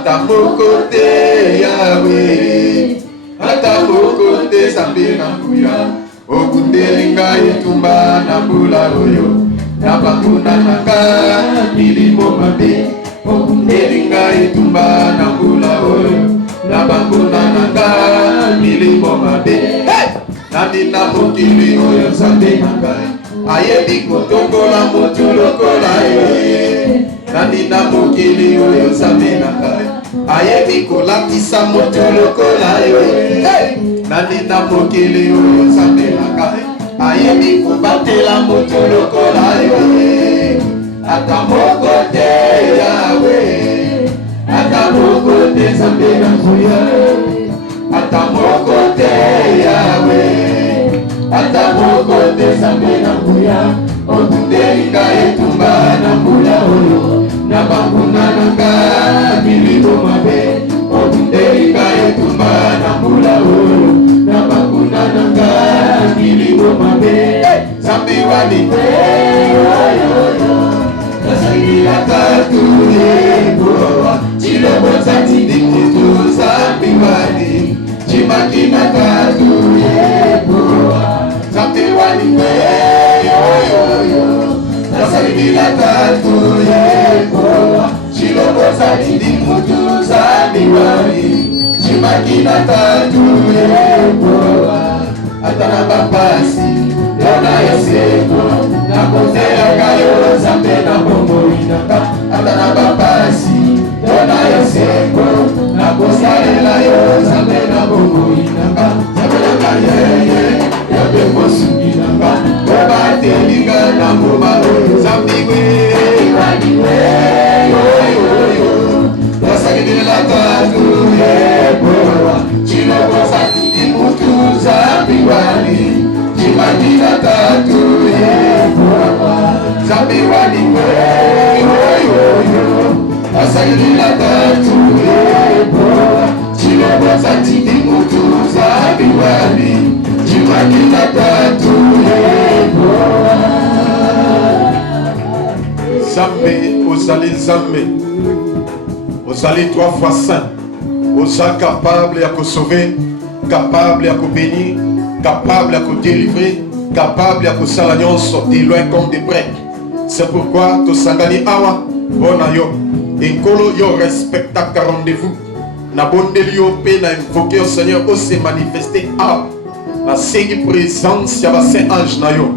ata mokote Yahweh, ata mokote Zambe na nguya, okundelinga etumba na mbula oyo, na banguna nanga milimo mabe, okundelinga etumba na mbula oyo, na banguna nanga milimo mabe. Nani na mokili oyo Zambe na ngai, ayebi kotongola motu lokola ye. Nani na mokili oyo Zambe na ngai, ayebi kolakisa motu lokola ye. Nani na mokili oyo Zambe na ngai, ayebi kobatela motu lokola ye. Ata moko te Yahweh, ata moko te Zambe na nguya, ata moko te Yahweh, ata moko te Zambe na nguya, okundelinga etumba na mbula oyo, na banguna nanga milimo mabe, okundelinga etumba na mbula oyo, na banguna nanga milimo mabe. Zambe walikwe nasangila tatu yeboa, chilobo tati dikutu Zambe wali, chimakina tatu yeboa, Zambe walikwe nasangila tatu yeboa, chilobo tati dikutu Zambe wali, chimakina tatu yeboa. Atana bapasi yona yeseko, na kotela kayo Zambe na bongo inaka. Atana bapasi yona yeseko, na kosalela yo Zambe na bongo inaka. Zambe na kayeye yabe mosuki nanga, koba telinga na mboma oyo Zambe we waniwe yoyoyo, yasakidila tatu yeboa, chilobo sati mutu Zambe wali, chimakina tatu yeboa, Zambe wali yoyoyo, asakidila tatu yeboa, chilobo sati mutu Zambe wali, chimakina tatu yeboa. Zambe ozali Zambe, ozali 3 fois saint, oza capable à sauver, capable à bénir, capable à délivrer, capable à sala nyonso de loin comme de près. C'est pourquoi to sangani awa bona yo enkolo yo respecta ka rendez-vous na bondeli yo pe na invoquer au Seigneur au se manifester awa na sengi présence ya ba saint ange na yo,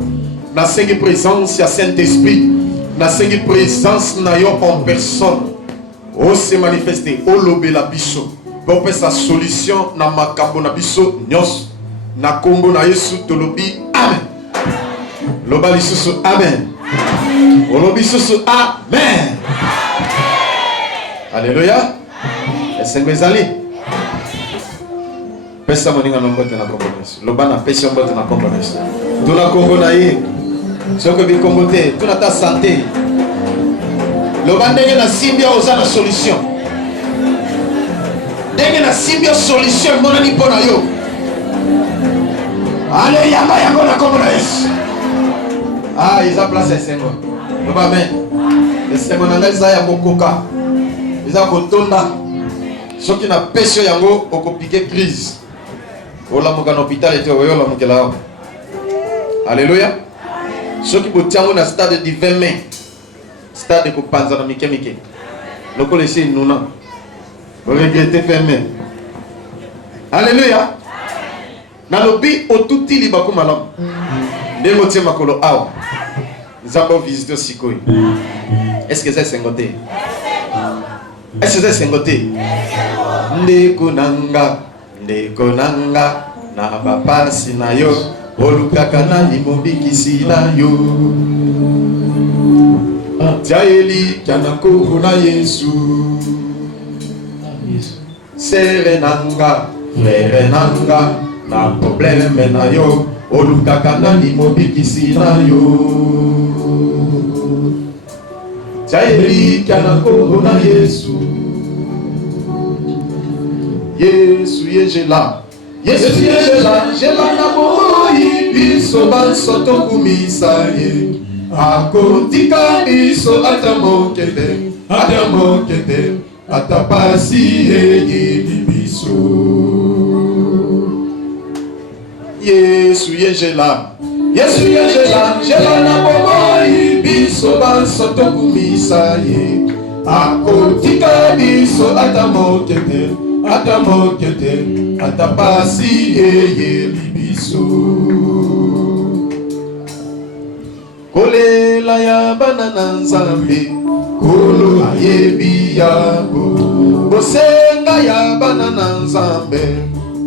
na sengi présence ya Saint-Esprit, na sengi présence na yo en personne au se manifester au lobela biso pour faire sa solution na makambo na biso nyos na kombo na Yesu tolobi amen. Loba lisusu amen. Olobi susu amen. Alléluia. Esengo ezali. Pesa moninga nombote na kombo na Yesu. Loba na pesa mbote na kombo na Yesu. Tuna kombo na ye. Soko bi kombo te, tuna ta santé. Loba ndenge na simbia oza na solution. Ndenge na simbia solution mona ni pona yo. Allez yamba yango na kombo na Yesu. Ah, ils ont placé Seigneur. Loba amen. Le Seigneur na ngai za ya kokoka. Iza kotonda. Soki na pesio yango okopike crise. Ola moka na hôpital ete oyola mokela. Alléluia. Soki botiango na stade de 20 mai. Stade ko panza na mike mike. Loko lesi nuna. Vous regrettez fermé. Alléluia. Na lobi otuti libaku malam. Ndemo tie makolo awa. Nzambo visiter sikoi. Est-ce que c'est sengoté? Est-ce que c'est sengoté? Ndeko nanga na bapasi na yo olukaka na limobikisi na yo. Tiaeli kana kombo na Yesu. Sere nanga, frère nanga, na problème na yo olukaka na limobikisi na yo. Tiaeli kana kombo na Yesu. Yesu yejela, Yesu yejela, jela na boyi biso bansoto kumisa ye. Akotika biso atamokete, atapasi eyeli biso. Yesu yejela, Yesu yejela, jela na bomoi biso banso tokumisa ye. Akotika biso atamokete, atamokete, atapasi eyeli biso. Kolela ya banana nzambe, kolo ayebi yango. Bosenga ya banana nzambe,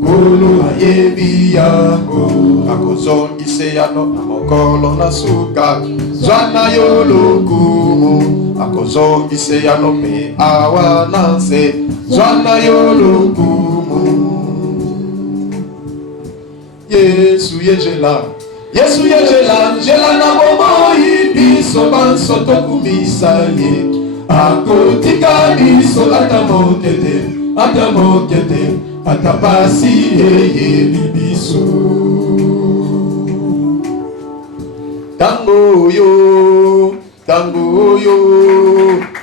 kolo ayebi yango. Akozongise yano na mokolo na suka, zwana yo lokumu. Akozongise yano pe awa nanse, zwana yo lokumu. Yesu yejela, Yesu yejela, jela na bomoi biso banso tokumisa ye. Akotika biso atamokete, atamokete, atapasi eyeli biso. Tango yo, tango yo,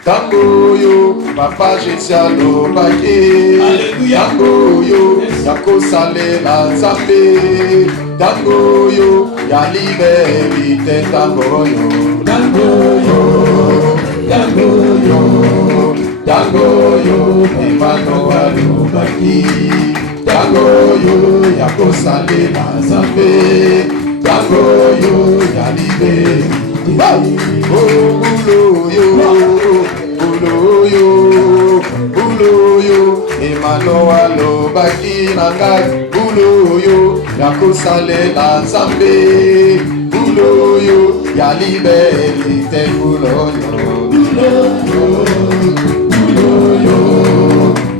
tango yo, Papa Jésus alobaki. Tango yo, yakosalela Nzambe. Tango yo, ya liberite. Tango yo, tango yo, tango yo, tango yo, Emmanuel alobaki. Tango yo, yakosalela Nzambe. Tango yo, ya liberite. Oh, bulo yo, bulo yo, bulo yo, Emmanuel alobaki nanga. Bulo yo, yakosalela Nzambe. Bulo yo, ya liberite. Bulo yo, bulo yo,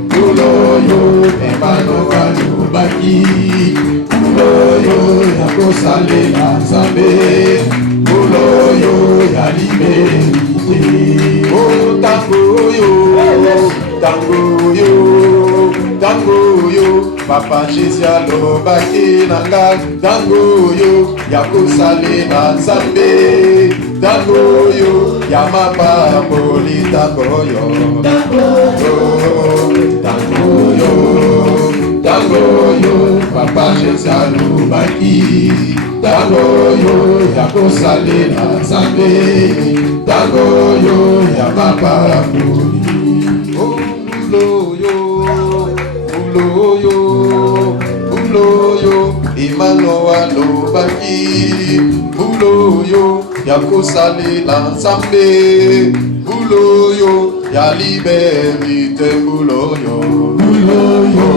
bulo yo, Emmanuel alobaki. Bulo yo, yakosalela Nzambe. Bulo yo, ya liberite. Oh, tango yo, tango yo, tango yo, Papa Jésus alobaki nanga. Tango yo, yakosalela Nzambe. Tango yo, ya mapamboli. Tango yo, tango yo, tango yo, Papa Jésus alobaki. Tango yo, yakosalela Nzambe. Tango yo, ya mapamboli. Oh, bulo yo, bulo yo, bulo yo, Emmanuel alobaki. Bulo yo, yakosalela Nzambe. Bulo yo, ya liberite. Bulo yo, bulo yo,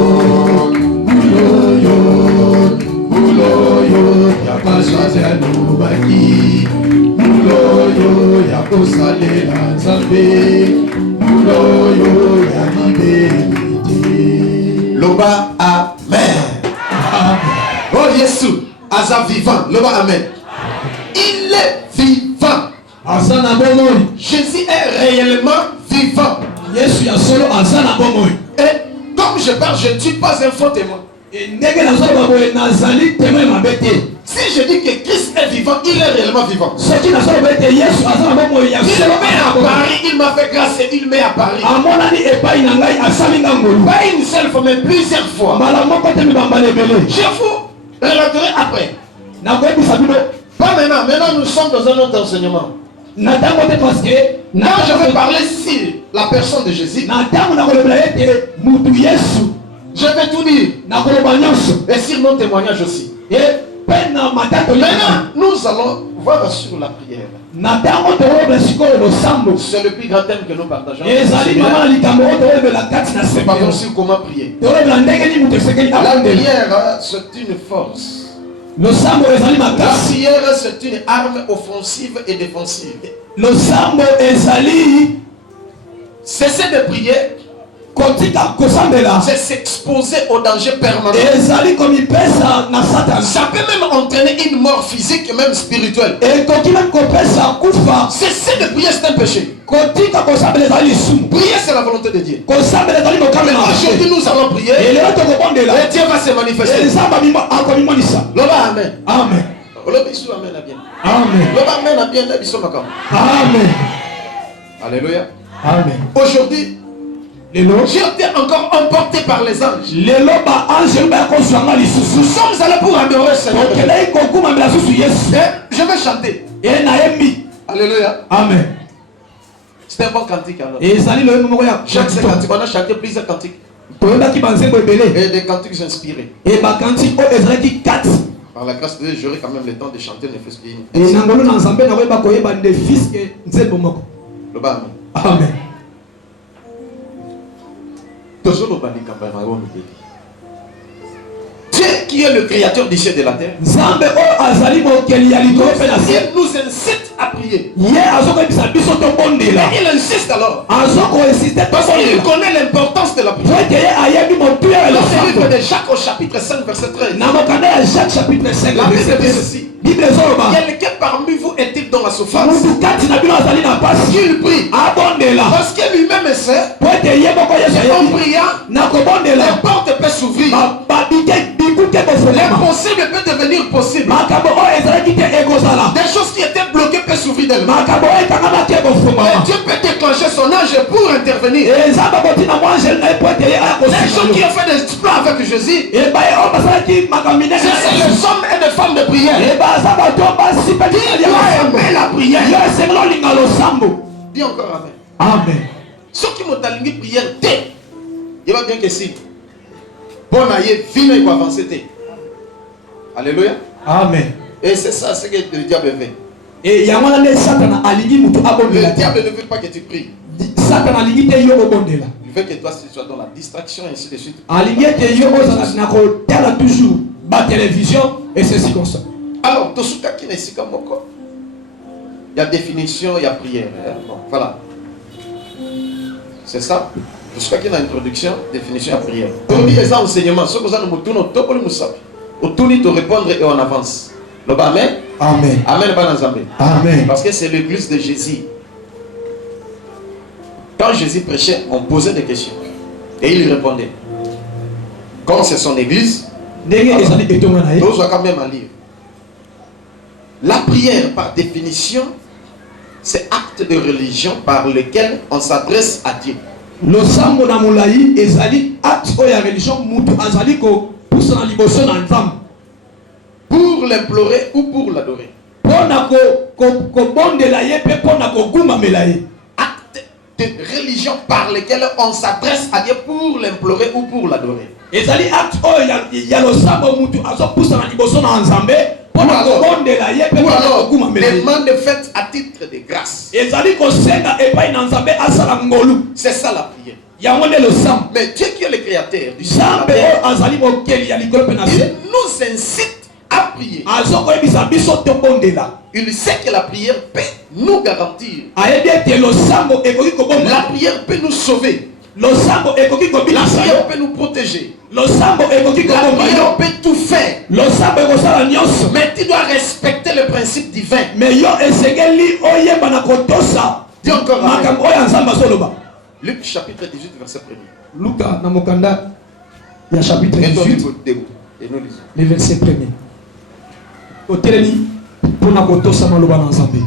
bulo yo, bulo yo, yakosalela alobaki. Bulo yo, yakosalela Nzambe. Bulo yo, ya liberite. Loba amen. Oh Yesu, aza vivant. Loba amen. Il est vivant. Jésus est réellement vivant. Et comme je parle, je ne suis pas un faux témoin. Si je dis que Christ est vivant, il est réellement vivant. Il met à Paris, il m'a fait grâce et il met à Paris. Pas une seule fois, mais plusieurs fois. Je vous relaterai après. Pas maintenant, maintenant nous sommes dans un autre enseignement. Quand je vais parler sur la personne de Jésus, je vais tout dire. Et sur mon témoignage aussi. Maintenant, nous allons voir sur la prière. C'est le plus grand thème que nous partageons. C'est pas comme sur comment prier. La prière, c'est une force. La prière, c'est une arme offensive et défensive. Cesser de prier, c'est s'exposer au danger permanent. Ça peut même entraîner une mort physique et même spirituelle. Cesser de prier, c'est un péché. Prier, c'est la volonté de Dieu. Mais aujourd'hui, nous allons prier et Dieu va se manifester. Loba amen. Amen. Amen. Alléluia. Amen. Aujourd'hui, J'ai été encore emporté par les anges. Nous sommes allés pour adorer le Seigneur. Je vais chanter. Alléluia. Amen. C'est un bon cantique alors. Chaque cantique, on a chanté plusieurs cantiques. Et des cantiques inspirés. Par la grâce de Dieu, j'aurai quand même le temps de chanter ne fût-ce qu'une. Amen. Dieu qui est le créateur du ciel et de la terre, il nous incite à prier. Il insiste alors. Parce qu'il connaît l'importance de la prière. Dans le livre de Jacques au chapitre 5 verset 13. La Bible dit ceci. Quelqu'un parmi vous est-il dans la souffrance? Qu'il prie. Parce que lui-même sait qu'en priant, les portes peuvent s'ouvrir. L'impossible peut devenir possible. Des choses qui étaient bloquées peuvent s'ouvrir d'elles-mêmes. Dieu peut déclencher son ange pour intervenir. Les gens qui ont fait des exploits avec Jésus, c'est les hommes et les femmes de prière. Dieu aime la prière. Dis encore amen. Amen. Ceux qui m'ont aligné prière, il va bien que si. Bon aïe, vine et avancer. Alléluia. Amen. Et c'est ça ce que le diable fait. Le diable ne veut pas que tu pries. Il veut que toi tu sois dans la distraction et ainsi de suite. Alors, il y a définition, il y a prière. Bon, voilà. C'est ça. Tout ce qui est introduction, définition et prière. Pour lui, les enseignements, ce que nous tournons, au tourner, te répondre et on avance. Amen. Amen. Amen. Amen. Parce que c'est l'église de Jésus. Quand Jésus prêchait, on posait des questions. Et il répondait. Comme c'est son église, nous avons quand même un livre. La prière, par définition, c'est acte de religion par lequel on s'adresse à Dieu. Pour l'implorer ou pour l'adorer. Acte de religion par lequel on s'adresse à Dieu pour l'implorer ou pour l'adorer. Ou alors, demande faite à titre de grâce. C'est ça la prière. Mais Dieu qui est le créateur du ciel et de la terre, il nous incite à prier. Il sait que la prière peut nous garantir. La prière peut nous sauver. La prière peut nous protéger. La prière peut tout faire. Mais tu dois respecter le principe divin. Dis encore amen. Luc chapitre 18 verset 1er. Luca namokanda ya chapitre 18 le verset 1er. Oteleni pona kotosa maloba na Nzambe.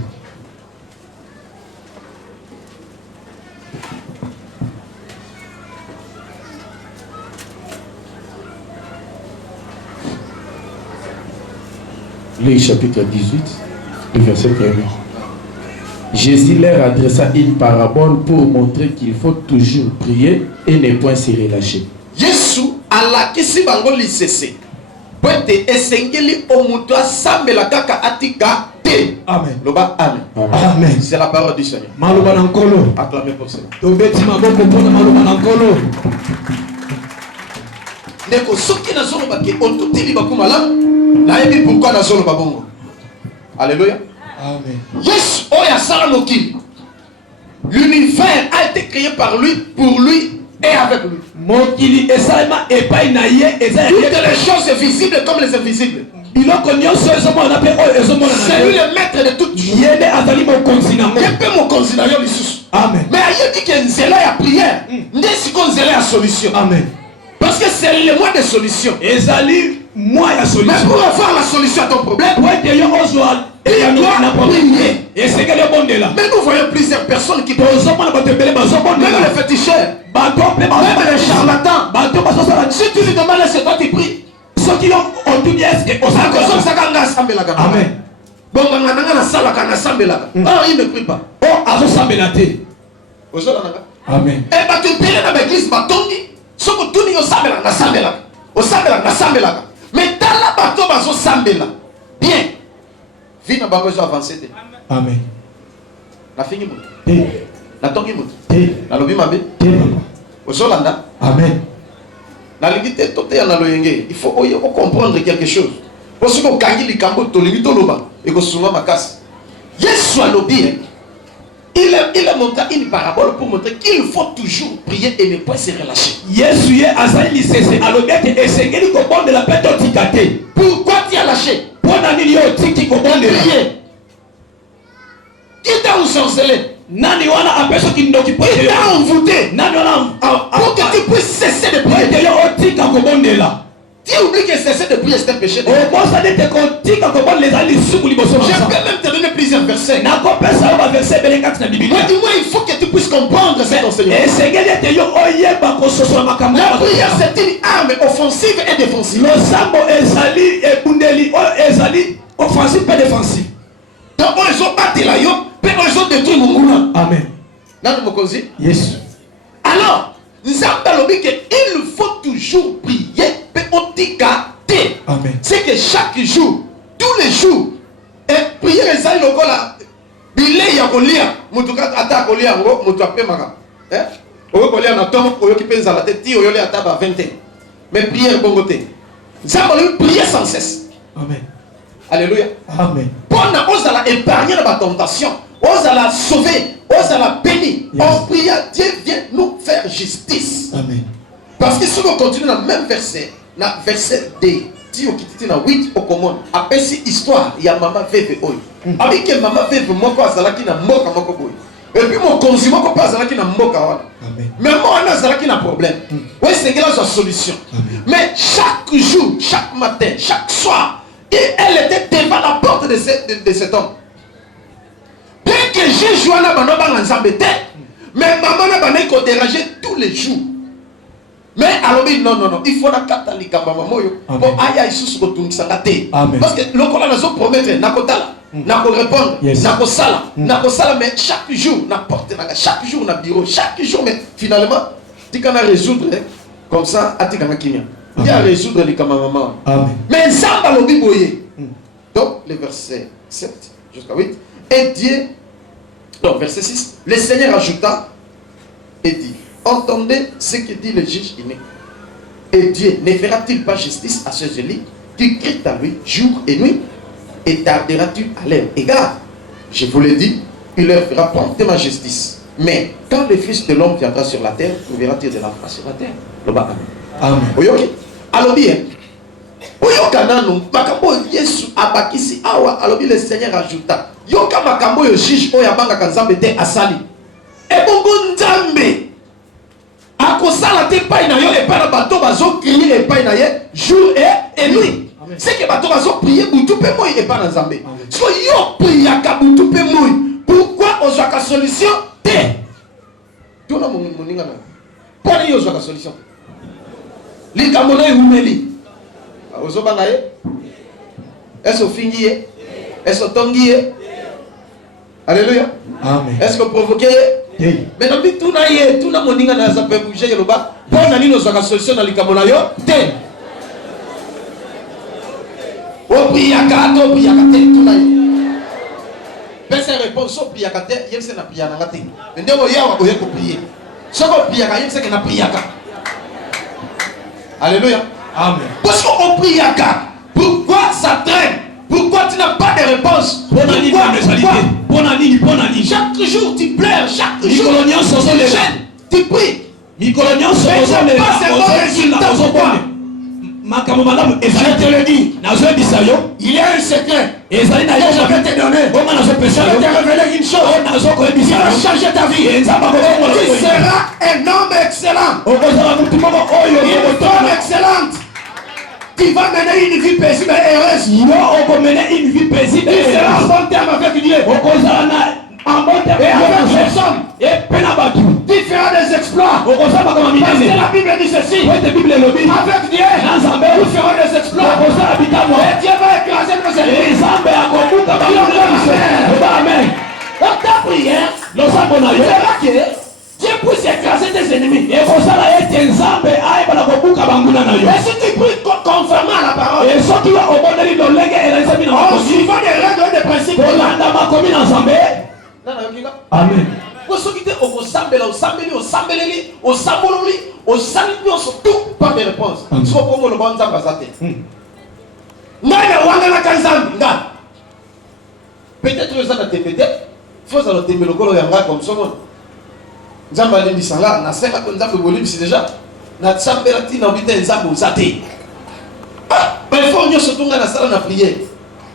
Luc chapitre 18, le verset 1. Jésus leur adressa une parabole pour montrer qu'il faut toujours prier et ne point se relâcher. Jésus alakisi bango lisese. Poete esengeli omuto sambela kaka atika te. Amen. Loba amen. Amen. C'est la parole du Seigneur. Maloba nankolo. Acclamez pour cela. Tobeti maboko pona maloba nankolo. Neko soki na zolo bake otutili bakumala. Naebi pourquoi na zolo babongo. Alléluia. Amen. Yes, oya salamokili. L'univers a été créé par lui, pour lui et avec lui. Toutes les choses visibles comme les invisibles. C'est lui le maître de toutes choses. Amen. Mais il dit que c'est là la prière. C'est la solution. Amen. Parce que c'est le moyen de solution. Mais pour avoir la solution à ton problème, il Il doit prier. Mais nous voyons plusieurs personnes qui prient. Même les féticheurs, même les charlatans. Si tu lui demandes c'est toi qui pries. Amen. Bon, il ne prie pas. Amen. Et bah tu pries dans l'église, ce que tu dis au sambela, na sambela, au sambela, na sambela. Mais dans la bateau, bazo sambela. Bien. Vie na bango zo avancer. Amen. Na fini mo. Te. Na tongi mo. Te. Na lobi mabe. Te papa. Au solanda. Amen. Na limite toté na loyenge. Il faut comprendre quelque chose. Parce que kangi likambo to limito loba et ko sunga makasi. Yesu alobi. Il a montré une parabole pour montrer qu'il faut toujours prier et ne pas se relâcher. Pourquoi tu as lâché? Qui t'a ensorcelé? Il t'a envoûté pour que tu puisses cesser de prier. Tu oublies que cesser de prier c'est un péché. Je peux même te donner plusieurs versets. Dis-moi, il faut que tu puisses comprendre cet enseignement. La prière c'est une arme offensive et défensive. Donc ils ont battu la yo, puis ils ont détruit mon moulin. Amen. Yes. Alors, nous avons dit qu'il faut toujours prier. Amen. C'est que chaque jour, tous les jours, et prier les amis locaux là, billet ya kolia, mutuka ata kolia ngo, mutu ape maka. Oyo kolia na tomo, oyo ki penza la tête, oyo le ata ba 20. Mais prier bongoté. Ça veut prier sans cesse. Amen. Alléluia. Amen. Pour na osala épargner la tentation, osala sauver, osala bénir. On prie à Dieu, viens nous faire justice. Amen. Parce que si on continue dans le même verset, dans verset D, Dieu qui était dans 8 au commun, après cette histoire, il y a maman veuve oi. Avec que maman veuve moko azalaki na mboka moko boy. Et puis mon consul moko pas azalaki na mboka wana. Mais moi on azalaki na problème. Ouais, c'est que là sa solution. Mais chaque jour, chaque matin, chaque soir, et elle était devant la porte de cet homme. Dès que j'ai joué à la banoba nzambe te, mais maman n'a pas qu'on déranger tous les jours. Mais alors non, il faut la catholique maman moyo. Bon aya isusu ko tungisanga te. Parce que le kola nazo promettre nakotala, nako répondre, nako sala mais chaque jour na porte na chaque jour na bureau, chaque jour mais finalement tu kana résoudre comme ça atika na kinya. Il y a résoudre les maman. Mais ça va le boyer. Donc le verset 7 jusqu'à 8 et Dieu donc verset 6, le Seigneur ajouta et dit: entendez ce que dit le juge inné. Et Dieu ne fera-t-il pas justice à ceux élus qui crient à lui jour et nuit? Et tardera-t-il à leur égard? Je vous l'ai dit, il leur fera promptement justice. Mais quand le Fils de l'homme viendra sur la terre, trouvera-t-il de la face sur la terre? Amen. Oyoki. Alobi. Oyoka nanu makambo Yesu abakisi awa alobi le Seigneur ajouta. Yoka makambo yo juge oya banga kanzambe te asali. Ebongo nzambe akosala te pai na yo epai na bato bazo crier epai na ye jour et nuit. C'est que bato bazo prier butu pe moi epai na nzambe. So yo priaka butu pe moi. Pourquoi ozwaka solution te? Tuna moninga na. Pourquoi yo ozwaka solution? Likambo na umeli. Ozobanga ye? Est-ce fingi ye? Est-ce tongi ye? Alléluia. Amen. Est-ce que provoquer? Mais non, tout na ye, tout na moninga na za pe bouger le bas. Pour na nino za solution na likambo na yo? Te. O priaka to priaka te tout na ye. Personne réponse au priaka te, yem se na priaka na te. Mais ndemo yawa o ye ko prier. Soko priaka yem se ke na priaka. Alléluia. Amen. Parce qu'on prie à God. Pourquoi ça traîne? Pourquoi tu n'as pas de réponse? Chaque jour tu pleures, chaque jour tu pries. Mais tu n'as pas ce résultat. Pourquoi? Je te le dis. Il y a un secret que je vais te donner. Je vais te révéler une chose qui va changer ta vie. Tu seras un homme excellent. Une femme excellente. Tu vas mener une vie paisible et heureuse. On va mener une vie paisible et heureuse. En bon terme avec Dieu. En bon terme et avec personne. Tu feras des exploits. Parce que la Bible dit ceci. Avec Dieu, nous ferons des exploits. Et Dieu va écraser nos ennemis. Amen. Dans ta prière, tu verras que Dieu puisse écraser tes ennemis. Et si tu pries conformément à la parole, en suivant des règles et des principes, Amen. Pas de réponse. Peut-être que ça n'a été peut-être. Faut que ça ait été comme ça. Nzamba alimbisanga na sema ko nzambe bolimbisi déjà na tsambela tina obite nzambe uzate il faut nous surtout na sala na prière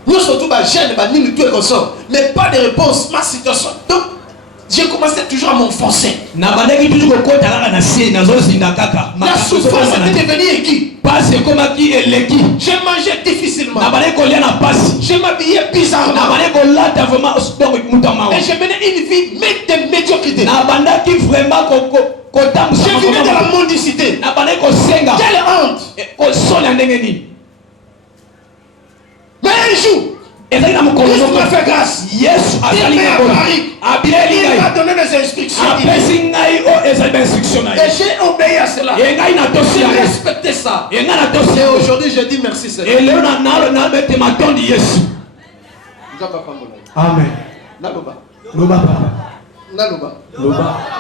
nous surtout ba jeune ba nini tout comme ça mais pas de réponse ma situation donc j'ai commencé toujours à m'enfoncer na bandaki toujours ko kota kaka na sie na zo zinga kaka la souffrance était devenue aiguë passe comme qui est l'équi j'ai mangé difficilement na bandaki ko lia na passe j'ai m'habillé bizarrement na bandaki ko lata vraiment donc mutama et j'ai mené une vie de médiocrité na bandaki vraiment ko tambusa j'ai vécu de la mendicité na bandaki ko senga quelle honte ko sola ndenge nini mais un jour Dieu m'a fait grâce. Yes, il m'a donné des instructions. Et j'ai obéi à cela. J'ai respecté ça. Et aujourd'hui, je dis merci Seigneur. Amen.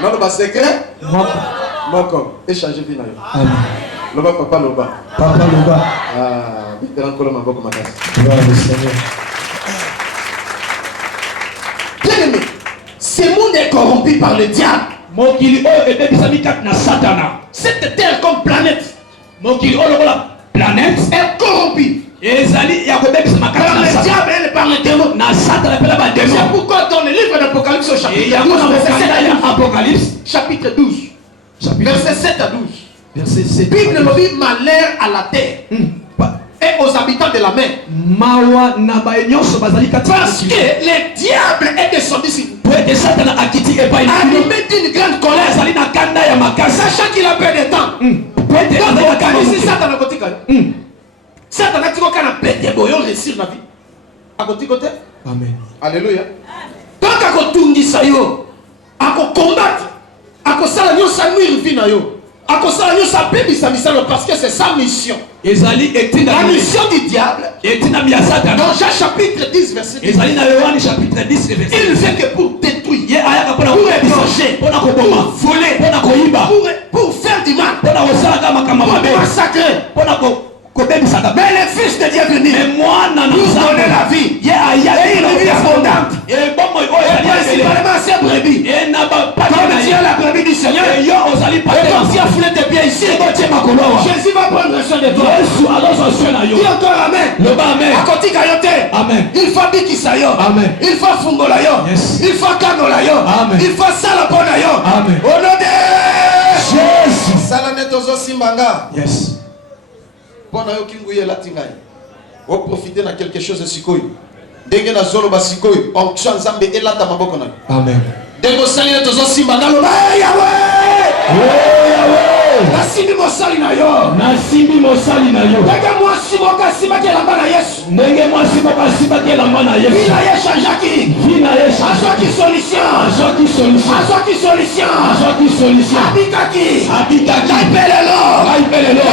Naloba secret. Moko. Échanger vie. Amen. Loba papa loba. Papa loba. Ah, gloire au Seigneur. Bien-aimé, ce monde est corrompu par le diable. Cette terre comme planète est corrompue par le diable et par le démon. C'est pourquoi dans le livre d'Apocalypse au chapitre 12, verset 7 à 12, la Bible nous dit malheur à la terre et aux habitants de la mer. Parce que le diable est descendu sur vous, animé d'une grande colère, sachant qu'il a peu de temps. Donc, Satan a côté Satan a dit qu'on a pété boyon réussir la vie. À côté côté. Amen. Alléluia. Donc à côté sayo, à combattre, à ça la saluer vie na yo. À cause ça, nous savons parce que c'est sa mission. La mission du diable. Dans Jean chapitre 10, verset 10. Il fait que pour détruire, pour ébrancher, pour voler, pour faire du mal, pour massacrer. Mais le Fils de Dieu est venu nous donner la vie. Et une vie abondante. Et principalement ses brebis. Comme tu es la brebis du Seigneur. Et comme tu as foulé tes pieds ici, Jésus va prendre soin de toi. Dis encore Amen. À côté Amen. Il faut Bikisayo. Il faut Fungolayo. Il faut Kanolayo. Il faut Salaponayo. Au nom de Jésus. Salanetozo Simbanga. Yes. On profiter de quelque chose de sikoy. Denge na zolo ba sikoy, onction nzambe elata maboko na. Amen. Dengo salina tozo simba ngalo ba Nasimbi mosali na yo. Ndenge mwasi moka simba ke lamba na Yesu. Vina ye chanjaki. Azwaki solution. Abikaki. Naipelelo.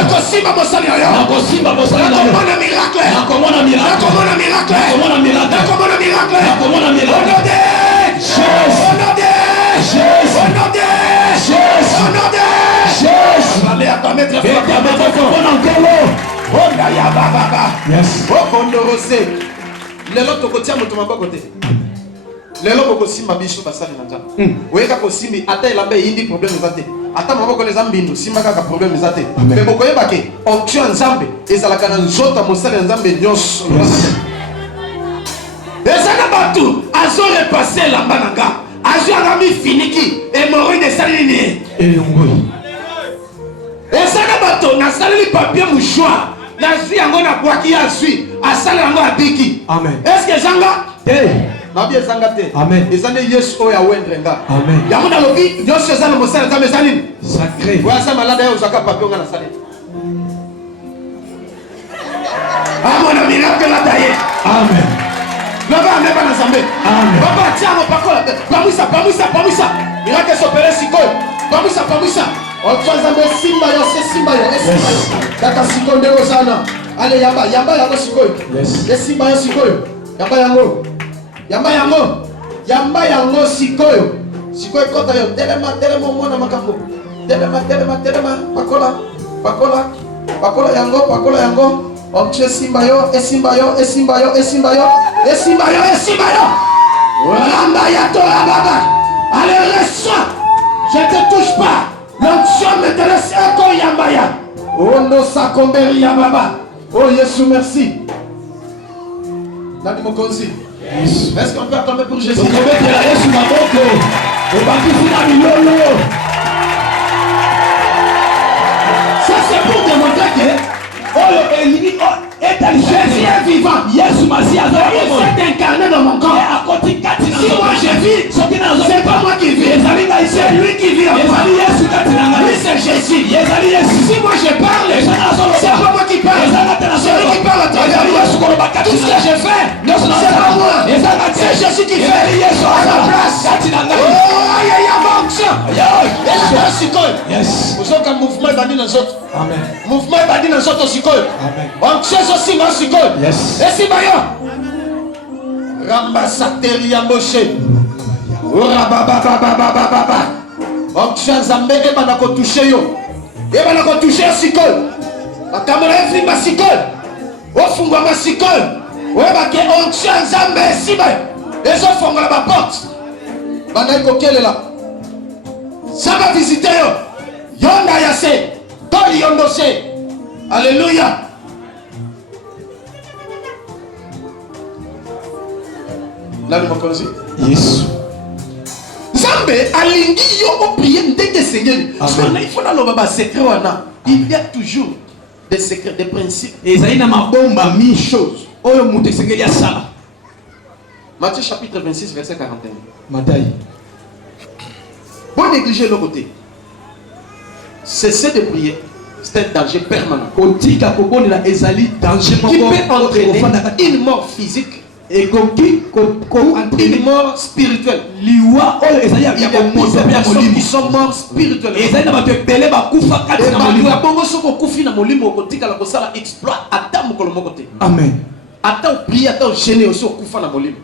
Nakosimba mosali na yo. Nakomona miracle. Nakomona miracle. Au nom de Jésus. Allez à ta maître. Yes. Lelo tokotia moto maboko te. Lelo boko simba biso basali na nzambe. Oyeka ko simbi ata elabe yindi problème ezate. Ata maboko les ambindo simba kaka problème ezate. Mais boko yebake onction nzambe ezalaka na nzota mosali nzambe nyonso. Ezana batu azo repasser la bananga. Azo ngami finiki et mori de salini. Et ngoi. Ezana bato na salili papier mouchoir nazwi yango na bwaki azwi asala yango abiki. Amen. Est-ce que zanga Te. nabi ezanga te? Amen. Ezane Yesu oyo awendre nga. Amen. Yango na lobi nyonso eza na mosala nzambe eza nini? Sacré. Oyo asa malade oyo ozwaka papier nga na sali. Amona miracle la taye. Amen. Loba ameba na Nzambe. Amen. Baba tiamo pakola. Pamwisa. Miracle s'opérer sikoyo. Pamwisa. Otwa Nzambe simba yo. Kaka sikoyo ndeko sana. Ale yamba yango sikoyo. Yes. Simba yo sikoyo. Yamba yango sikoyo. Sikoyo kota yo. Telema mona makambo. Telema. Pakola yango. Obje simba yo. Ramba ya tola baba. Allez, reçois. Je te touche pas. L'onction m'intéresse encore yambaya. Oh no sakomberi ya baba. Oh Yesu merci. Nani mokonzi? Yes. Est-ce qu'on peut attendre pour Jésus? Ça c'est pour démontrer que Jésus est vivant. Yes, Masia, il s'est incarné dans mon corps. Si moi je vis, c'est pas moi qui vis. C'est lui qui vit en moi. Lui c'est Jésus. Si moi je parle, c'est pas moi qui parle. C'est lui qui parle à travers moi. Tout ce que je fais, c'est pas moi. C'est Jésus qui fait à la place. Oh, il y a fonction. Yes. Vous avez un mouvement dans les autres. Amen. Mouvement dans les autres aussi. Amen. Onction aussi ma sikoyo. Yes. Esi bayo. Ramba sateri ya moshe. Ora baba. Onction Nzambe ebana ko toucher yo. Ebana ko toucher sikoyo. Bakamera efimba sikoyo. Ofungwa ma sikoyo. Weba ke onction Nzambe esi bayo. Ezo fongola ba porte. Bana ko kelela. Saba visiter yo. Yonda yase. Toli yondose. Alléluia. Nani mokonzi? Yesu. Nzambe alingi yo o prier ndenge sengeli. Amen. Il faut na loba ba secret wana. Il y a toujours des secrets, des principes. Ezali na mabomba mi chose. Oyo mutu sengeli ya sala. Matthieu chapitre 26 verset 41. Matayi. Bon négliger le côté. Cessez de prier. C'est un danger permanent. Otika koboni la ezali danger qui peut entraîner une mort physique et une mort spirituelle. Liwa oyo ezali ya qui sont morts spirituellement. Ezali na bato ebele bakufa kati na molimo. Bongo soko kufi na molimo okotika la kosala exploit ata mokolo moko te. Amen. Ata prier ata gêner aussi okufa na molimo.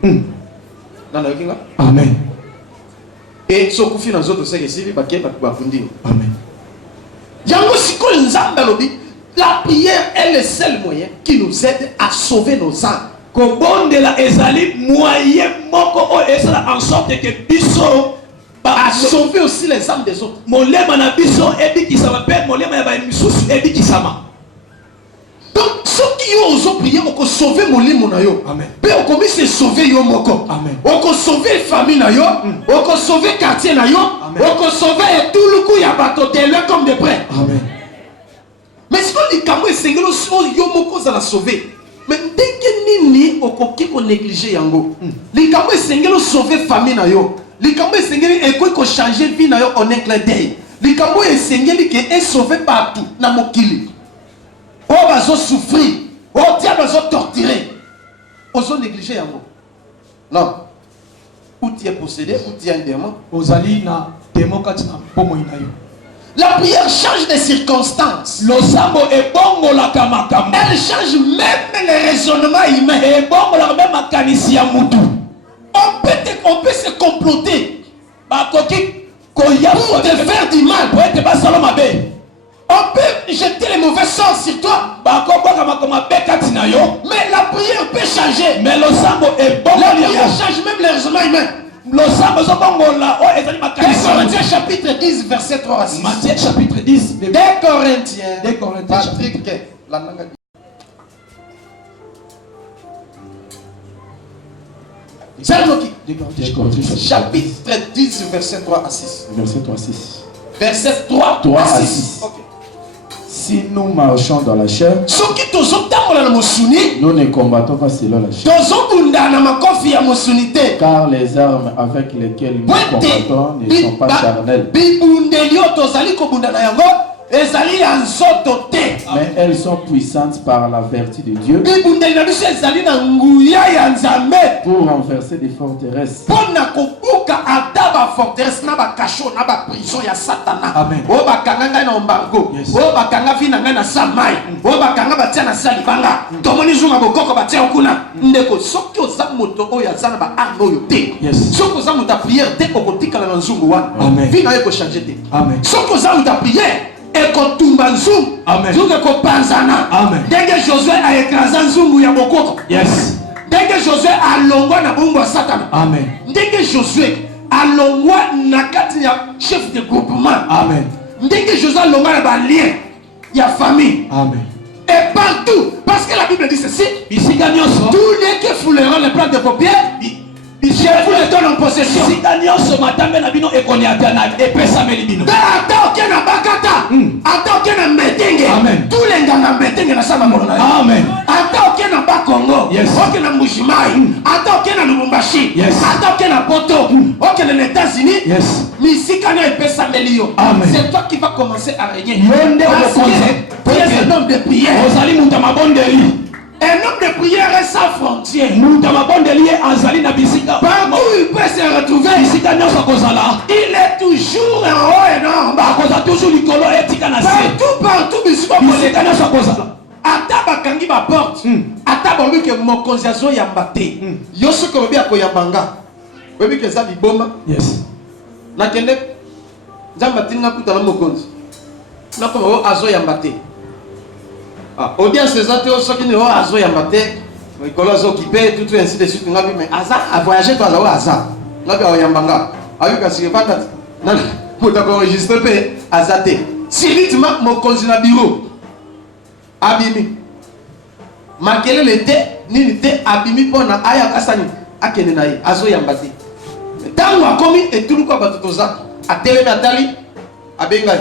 Nana yokinga? Amen. Et so kufi na zoto seke sivi bakie bakundi. Amen. Yango sikoyo Nzambe lobi, la prière est le seul moyen qui nous aide à sauver nos âmes. Kobondela ezali moyen moko o esala en sorte que biso à sauver aussi les âmes des autres. Molema na biso ebikisama pe molema ya ba misusu ebikisama. Donc ceux qui ont prié pour sauver molimo na yo. Amen. Pe o komi se sauver yo moko. Amen. O sauver famille na yo, o sauver quartier na yo, o sauver tout le coup ya bato tele comme de près. Amen. Mais si on dit kamo esengelo so yo moko za la sauver. Mais ndenge nini okoki ko négliger yango. Likambo esengelo sauver famille na yo. Likambo esengeli ekoki ko changer vie na yo en un clin d'œil. Likambo esengeli ke est sauvé partout na mokili. O bazo souffrir, o tia bazo torturer. Ozo négliger yango. Non. Ou tu es possédé, ou tu es un démon. Ozali na démon kati na pomo inayo. La prière change de circonstances. Losambo ebongo la kamakama. Elle change même les raisonnements humains. Ebongo la même makanisi ya mutu. On peut se comploter. Bakoki Pour te faire du mal. Pour être bas saloma be. On peut jeter les mauvais sorts sur toi. Mais la prière peut changer. Mais le sambo est bon. La prière change même les raisonnements humains. Corinthiens chapitre 10 verset 3 à 6. Matthieu chapitre 10 des Corinthiens. Patrick, la langue. Chapitre 10 verset 3 à 6. Verset 3 à 6. Verset 3 à 6. Okay. si nous marchons dans la chair, nous ne combattons pas selon la chair. Car les armes avec lesquelles nous combattons ne sont pas charnelles. Mais elles sont puissantes par la vertu de Dieu pour renverser des forteresses. Amen. Et qu'on tombe en zoom, zoom qu'on panzana. Dès que Josué a écrasé un zoom, ya bokoko. Yes. Dès que Josué a longwa na bombo Satan. Amen. Dès que Josué a longwa na kati ya chef de groupement. Amen. Dès que Josué a longwa na ba lien, ya famille. Amen. Et partout, parce que la Bible dit ceci. Ici tous les qui fouleront les plantes de paupières. Je vous les donne en possession. Si Daniel ce matin, mais la bino est qu'on y a bien et pesa me libino. Attends qu'il y a bakata. Attends qu'il y a meeting. Amen. Tous les gars na meeting na sama molona. Amen. Attends qu'il y a bakongo. Yes. Ok na Mujimai. Attends qu'il y a Lubumbashi. Yes. Attends qu'il y a Poto. Ok les États-Unis. Yes. Mais si Kanye et pesa me lio. Amen. C'est toi qui vas commencer à régner. Yonde au conseil. Tu es un homme de prière. Osali muntama bondeli. Un homme de prière est sans frontières. Partout il peut se retrouver. Il est toujours en haut et non en bas. Partout il se Ataba kangi ba porte. Ataba lui que mon conjazo yambate. Yoso ko bi akoyambanga. Webi ke za liboma. Yes. Na kende nzamba tinga kutala mokonzi. Na ko azo yambate. Audience les autres ceux qui ne ont azo yambate. Les collègues occupés tout ainsi de suite ngabi mais aza a voyager toi za aza. Ngabi o yambanga. Ayuka si pas na pour enregistrer pe azate. Silitima mokonzi na bureau. Abimi makele lete nini te abimi pona aya kasani akene na ye azo yambati tango akomi etulu kwa batotoza atelemi atali abenga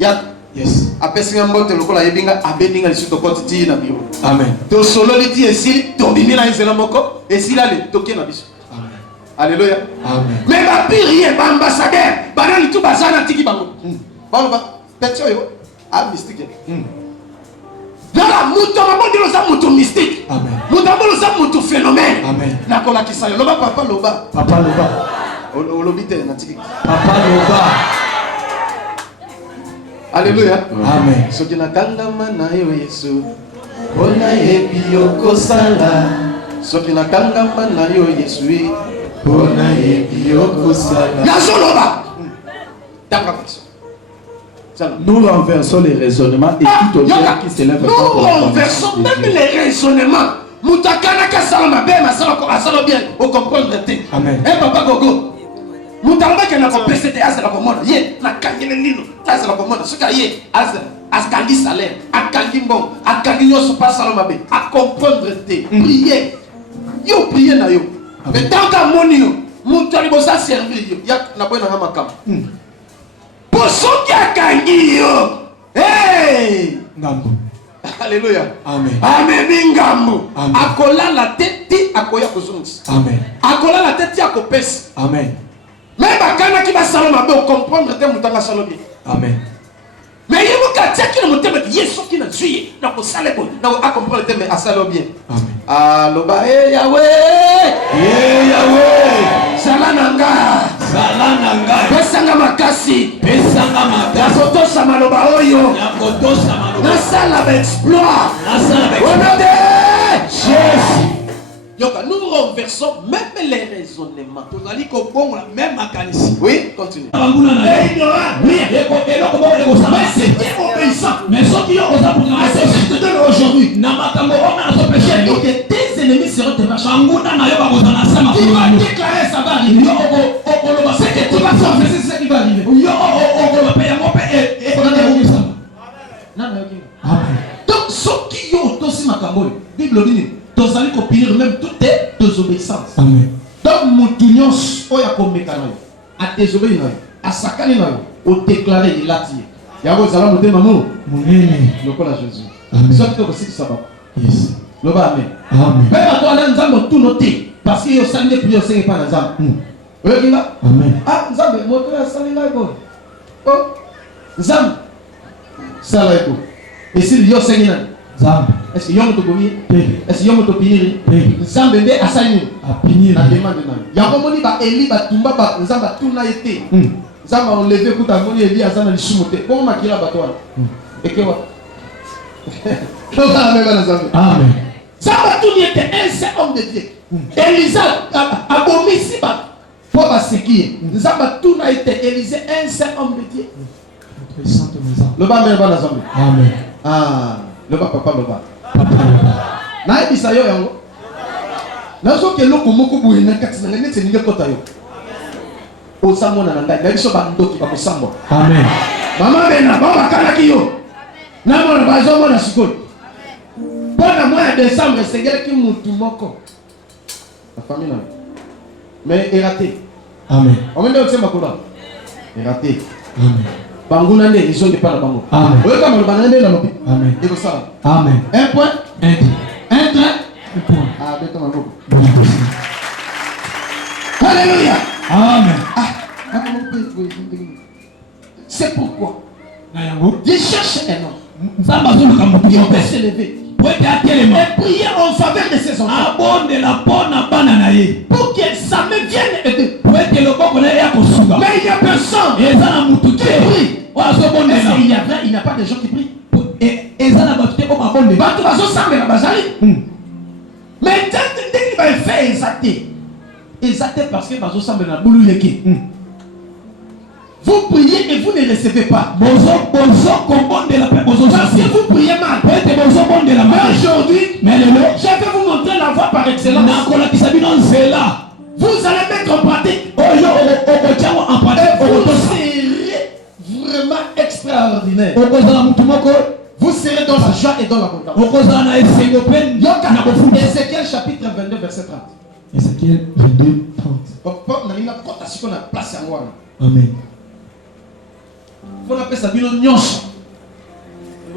ya yes apesinga mbote lokola yebinga abeninga lisuto kotiti na biro amen to solo liti esi to bimina izela moko esi la le toke na biso amen alléluia amen mais ba pire ba ambassadeur bana litu bazana tiki bango ba petio yo a mystique Nala muto mabondelo za muto mystique. Amen. Muto mabondelo za muto phénomène. Amen. Nakola kisayo loba papa loba. Papa loba. Olobite na tiki. Papa loba. Alléluia. Amen. Soki na kangama na yo Yesu. Ona yebi yokosala. Soki na kangama na yo Yesu. Ona yebi yokosala. Yazo loba. Daka kiso. Nous renversons les raisonnements et tout auteur qui s'élève contre la renversons même les raisonnements. Mutakana kasalama be masalo bien au comprendre te. Amen. Eh papa gogo. Mutalaba kana ko PCT azala ko mona. Ye na kangele lino. Azala ko mona. Suka ye azkangi salaire, akangi mbon, akangi nyoso pas salama be. A comprendre te. Prier. Yo prier na yo. Mais tant que monio, mutali bosa servir yo. Ya na boy na makam. Posoki akangi yo. Hey! Ngambo. Alléluia. Amen. Amen ngambo. Akola la tête akoya kozungisa. Amen. Akola la tête akopesi. Amen. Mais bakana ki ba saloma be comprendre te mutanga salobi. Amen. Mais yebo katia na mutema yeso ki na zuye na ko salebo na ko comprendre te mais asalo bien. Amen. Aloba Yahweh. Yahweh. Salananga. Salananga. Pesanga makasi. Pesanga makasi. Nakotosa maloba oyo. Nakotosa maloba. Nasala ba exploit. Nasala ba exploit. Jésus. Yoka, nous renversons même les raisonnements. Vous allez comprendre même à Kanisi. Oui, continue. Oui, mais ceux qui ont osé pour te donne aujourd'hui. Tes ennemis seront tes machins. Qui va déclarer ça va arriver. C'est que tu vas faire, c'est ce qui va arriver. Donc, ceux qui ont aussi ma camboy, Bible dit. Vous allez copier même toutes tes désobéissances. Amen. Donc, mon tunios, oya komeka na yo, a désobéir na yo, a sakani na yo, o déclarer il a tiré. Yabo zala motema mo. Munene. Lokola Jésus. Amen. Soki to kosiki sababa. Yes. Loba amen. Amen. Mais bato ala nzambe tout noté parce que yo sande prier sengi pa na nzambe. Oyo kinga? Amen. Ah nzambe moto ya sande ngai bo. Oh. Nzambe. Sala eko. Et si yo sengi na Nzambe. est-ce que yo moto bomi? Est-ce que yo moto piniri? Nzambe nde asani. Apiniri. Na demande na. Yango moni ba Eli ba tumba ba nzambe tuna yete. Nzambe on lever kuta moni Eli azana lisumu te. Comment makila bato wana? Ekewa. Amen. Nzambe tuni yete un seul homme de Dieu. Elisa abomisi ba po ba seki. Nzambe tuna yete Élisée un seul homme de Dieu. Le ba me ba na Nzambe. Amen. Ah, le ba papa le ba. Papa. Na ebisa yo yango. Nazo ke loko moko boye na kati na ngene tseninga kota yo. O samona na ngai, na biso ba ndoki ba kosambo. Amen. Mama bena ba bakala ki yo. Na mona ba zo mona sikoli. Bona mois de décembre sengela ki mutu moko. La famille na. Mais raté. Amen. On me donne ma kola. Raté. Amen. Banguna nde ils ont pas la bango. Amen. Oyo kama bana nde la lopi. Amen. Iko sala. Amen. Un point. Un trait. Un point. Ah, beto maboko. Alléluia. Amen. C'est pourquoi Nayango. Dieu cherche un homme. Nzamba zo lukambo Il yo peut pese. se lever Pour être atelema. et prier en faveur de ses enfants. Abonde la pona bana na ye. Pour que ça me vienne aider. Pour être le boko na ya kosuga. Mais il y a personne. Ezana mutu te. Wa zo bonde Est-ce na. qu'il y a vrai? Il n'y a pas de gens qui prient. Ezana batu te ko mabonde. Bato bazo sambela bazali. Mais dès qu'il va faire exacter. Exacter parce que bazo sambela boulou leki. Vous priez et vous ne recevez pas. Bozo kombonde la pe bozo. Parce que vous priez mal. Pour être bozo bonde la. Mais aujourd'hui, mais le je vais vous montrer la voie par excellence. Na kola kisabino nzela. Vous allez mettre en pratique. Oh yo okotiawo en pratique. Vous serez vraiment extraordinaire. Okozala mutu moko. Vous serez dans la joie et dans l'abondance. Okozala na esengo pe. Yoka na bofu. Ézéchiel chapitre 22 verset 30. Ézéchiel 22 30. Papa na linga kota siko na place yango wana. Amen. Faut na pesa bino nyonso.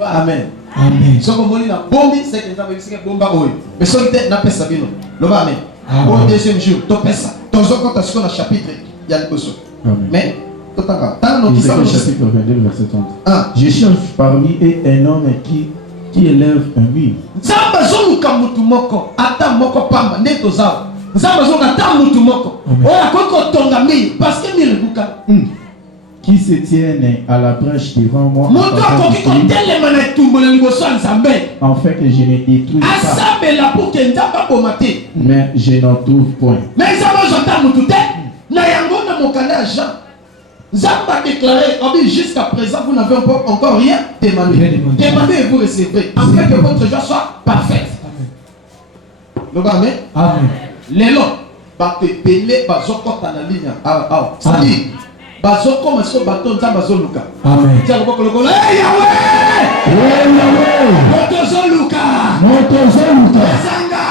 Amen. Amen. Soko moni na bombi c'est que nzambe bisika bomba oyo. Mais soki te na pesa bino. Loba amen. Amen. Au deuxième jour, to pesa. Tozo kota siko na chapitre ya liboso. Amen. Mais totanga. Tana no Ézéchiel kisa chapitre 22, verset 30. Ah. Je cherche parmi eux un homme qui élève un mur. Nzambe zoluka mutu moko, ata moko pamba nde tozawa. Nzambe zoluka ata mutu moko. Oya koko tonga mire parce que mire buka. Qui se tienne à la brèche devant moi Moto akoki kotelema na etumbu na liboso ya Nzambe. afin que je ne détruise pas. Asambela pour que Nzambe aboma te. Mais je n'en trouve point. Mais Nzambe ozota mutu te. Na yango na mokanda ya Jean. Nzambe a déclaré, jusqu'à présent, vous n'avez encore rien demandé. Demandez et vous recevrez. Afin que votre joie soit parfaite. Le amen. Amen. Lelo, bato ebele bazokota na ligne awa. C'est-à-dire, bazokoma siko bato Nzambe azoluka. Amen. Tia loboko lokolo, hey Yahweh! Hey Yahweh! Moto zoluka! Moto zoluka! Ezanga!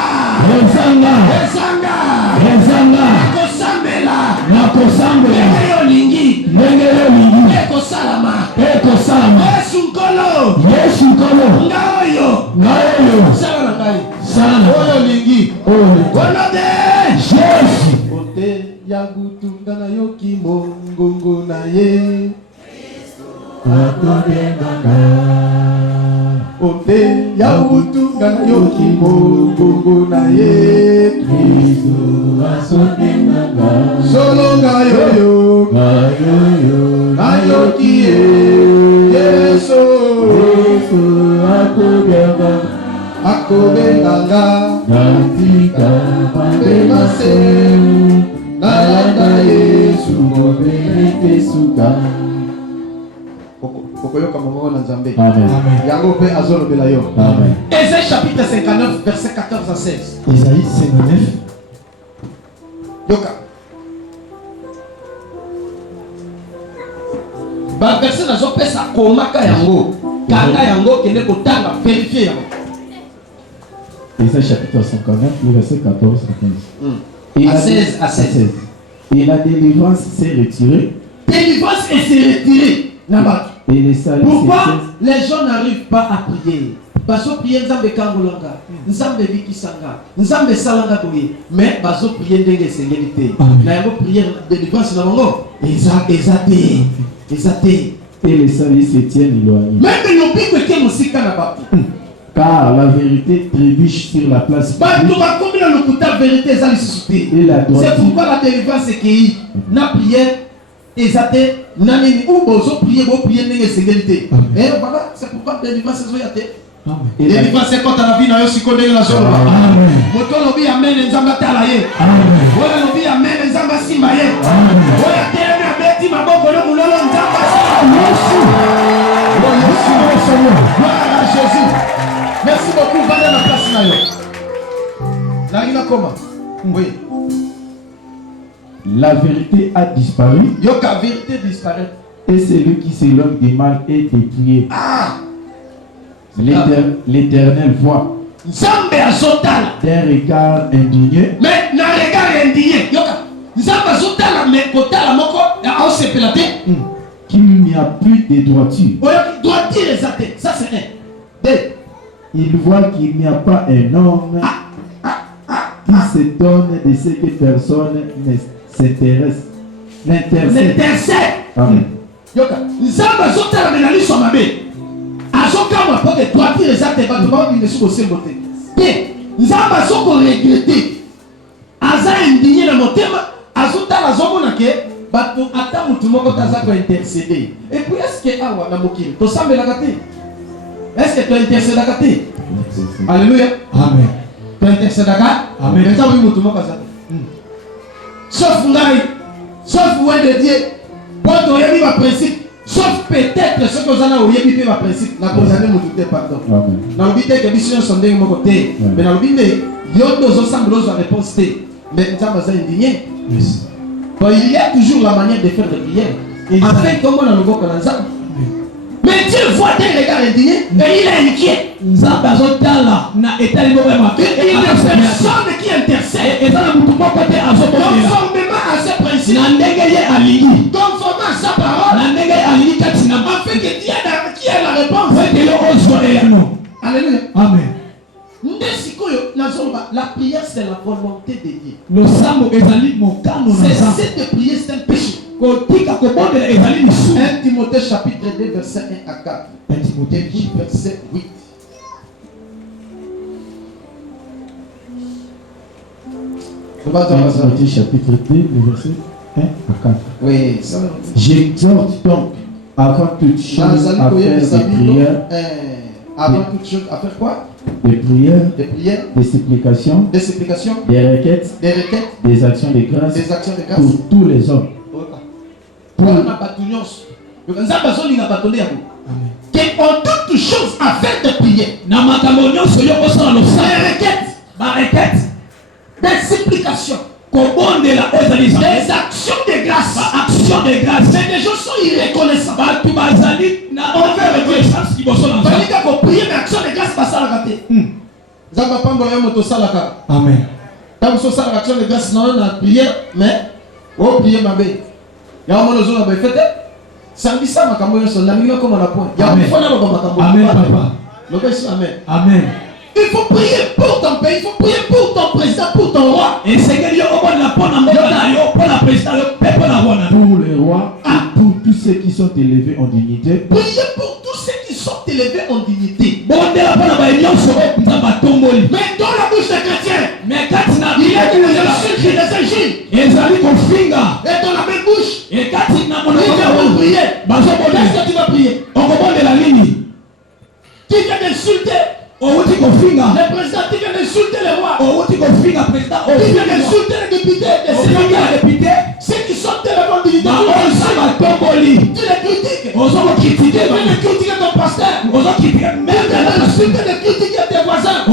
Ezanga! Ezanga! Ezanga! Nakosambela! Nakosambela! Ndenge yo lingi! Ndenge yo lingi! Ekosalama! Ekosalama! Yesu nkolo! Yesu nkolo! Nga oyo! Nga oyo! Sala na ngai! Sala na ngai! Oyo lingi! Oyo! Konode! Jésus! Ote ya gutunga na yoki mongongo na ye. Ote ya gutunga na yoki mongongo na ye. Solo nga yoyo na yoki ye. Yesu akobenganga bemase nalanda Yesu mobekesuka. Okoyoka mongongo na Nzambe. Amen. Yango pe azolobela yo. Amen. Ésaïe chapitre 59 verset 14 à 16. Isaïe 59. Yoka. Ba verset nazo pesa komaka yango. Kanga yango kende kotanga vérifier yango. Ésaïe chapitre 59, le verset 14 à 15. À 16 à 16. Et la délivrance s'est retirée. Délivrance et s'est retirée. Et les salis Pourquoi les gens n'arrivent pas à prier? Parce que prier Nzambe Kangolanga, Nzambe Vikisanga, Nzambe Salanga Toye, mais parce que prier Ndenge Sengelité. Na yako prier de délivrance na mongo. Ezate. et les salis se tiennent éloignés. Même le pique que musika na papi. Car la vérité trébuche sur la place publique. Et la droiture. C'est pourquoi la délivrance est qui na prière ezate nanini ou bozo prier Ndenge Sengelité. Et voilà, c'est pourquoi la délivrance est zoyate. Et la Délivrance est quand la vie na yo siko ndenge na solo. Moto lobi amen nzamba tala ye. Oya lobi amen nzamba simba ye. Oya tele na beti maboko no mulolo nzamba simba. Merci. Gloire à Jésus. Merci beaucoup. Va dans la place na yo. Narina comment? Oui. La vérité a disparu. Yoka vérité disparaît. Et celui qui s'éloigne du mal est dépouillé. L'Éternel voit Nzambe azotala d'un regard indigné. mais na regard indigné yoka Nzambe azotala mais kotala moko a sepela te qu'il n'y a plus de droiture. oyoki droiture ezate ça c'est un. Deux. Il voit qu'il n'y a pas un homme qui s'étonne de ce que personne ne s'intéresse. L'intercède. Amen. Yoka Nzambe azotala mais na liso mabe azokama po de droiture ezate bato baobinde soki osembo te te Nzambe azoko regrete aza indigné na motema azotala azomona ke bato ata mutu moko te aza kointercede et puis est-ce que awa na mokili tosambelaka te est-ce que tointercedaka te alléluia Amen. tointercedaka Amen. eza oyi mutu moko aza te sauf ngai sauf ouais de Dieu po toyebi baprincipe. Sauf peut-être ce que vous avez oublié ma principe, la condamné mon tout pardon. Dans le but que mission sont des mon côté, mais dans le but yo deux ensemble la réponse T. Mais nous sommes indignés. Bon, il y a toujours la manière de faire des prières. En fait, comme on a le vocal ensemble. Mais Dieu voit des regards indignés et il est inquiet. Nzamba azotala na etali mo vraiment. Il y a personne qui intercède. Et dans le mouvement côté conformément à ce principe. Na ndenge ye aligi. Conformément à sa parole. Na ndenge aligi katina. En fait que Dieu qui a la réponse. Que le ozo et non. Alléluia. Amen. La prière c'est la volonté de Dieu. Le samo ezali mokano na Nzambe. C'est de prier c'est un péché. 1 Timothée chapitre 2 verset 1 à 4. 1 Timothée verset 8. Timothée chapitre 2 verset 1 à 4. Oui. J'exhorte donc avant toute chose à faire des prières. Avant toute chose à faire quoi? Des prières, des supplications, des supplications, des requêtes, des actions de grâce, pour tous les hommes. Que en toute chose à faire des prières, des requêtes, des supplications, des actions de grâce. Mais les gens sont irreconnaissants. On veut reconnaissance. Prier mais action de grâce passe à la rater. Amen. Quand vous avez l'action de grâce, non, la prière, mais oh, prier ma belle. Il y a un moment où on a fait samedi, ça m'a camoué son ami, comme on a point. Il y a un moment où on a Amen, papa. Amen. Amen. Il faut prier pour ton pays, il faut prier pour ton président, pour ton roi. Et c'est que Dieu pour la président, pour les rois et pour tous ceux qui sont élevés en dignité. Priez pour tous ceux qui sont élevés en dignité. Mais dans la bouche des chrétiens, il y a des insultes et des injures. Et dans la même bouche, il y a des prier. Qu'est-ce que tu vas prier? Qui vient d'insulter le président, qui vient d'insulter le roi, qui vient d'insulter les députés, les sénateurs, ceux qui sont élevés en dignité. Tu les critiques. Tu les critiques ton pasteur. Tu les critiques tes voisins. Tu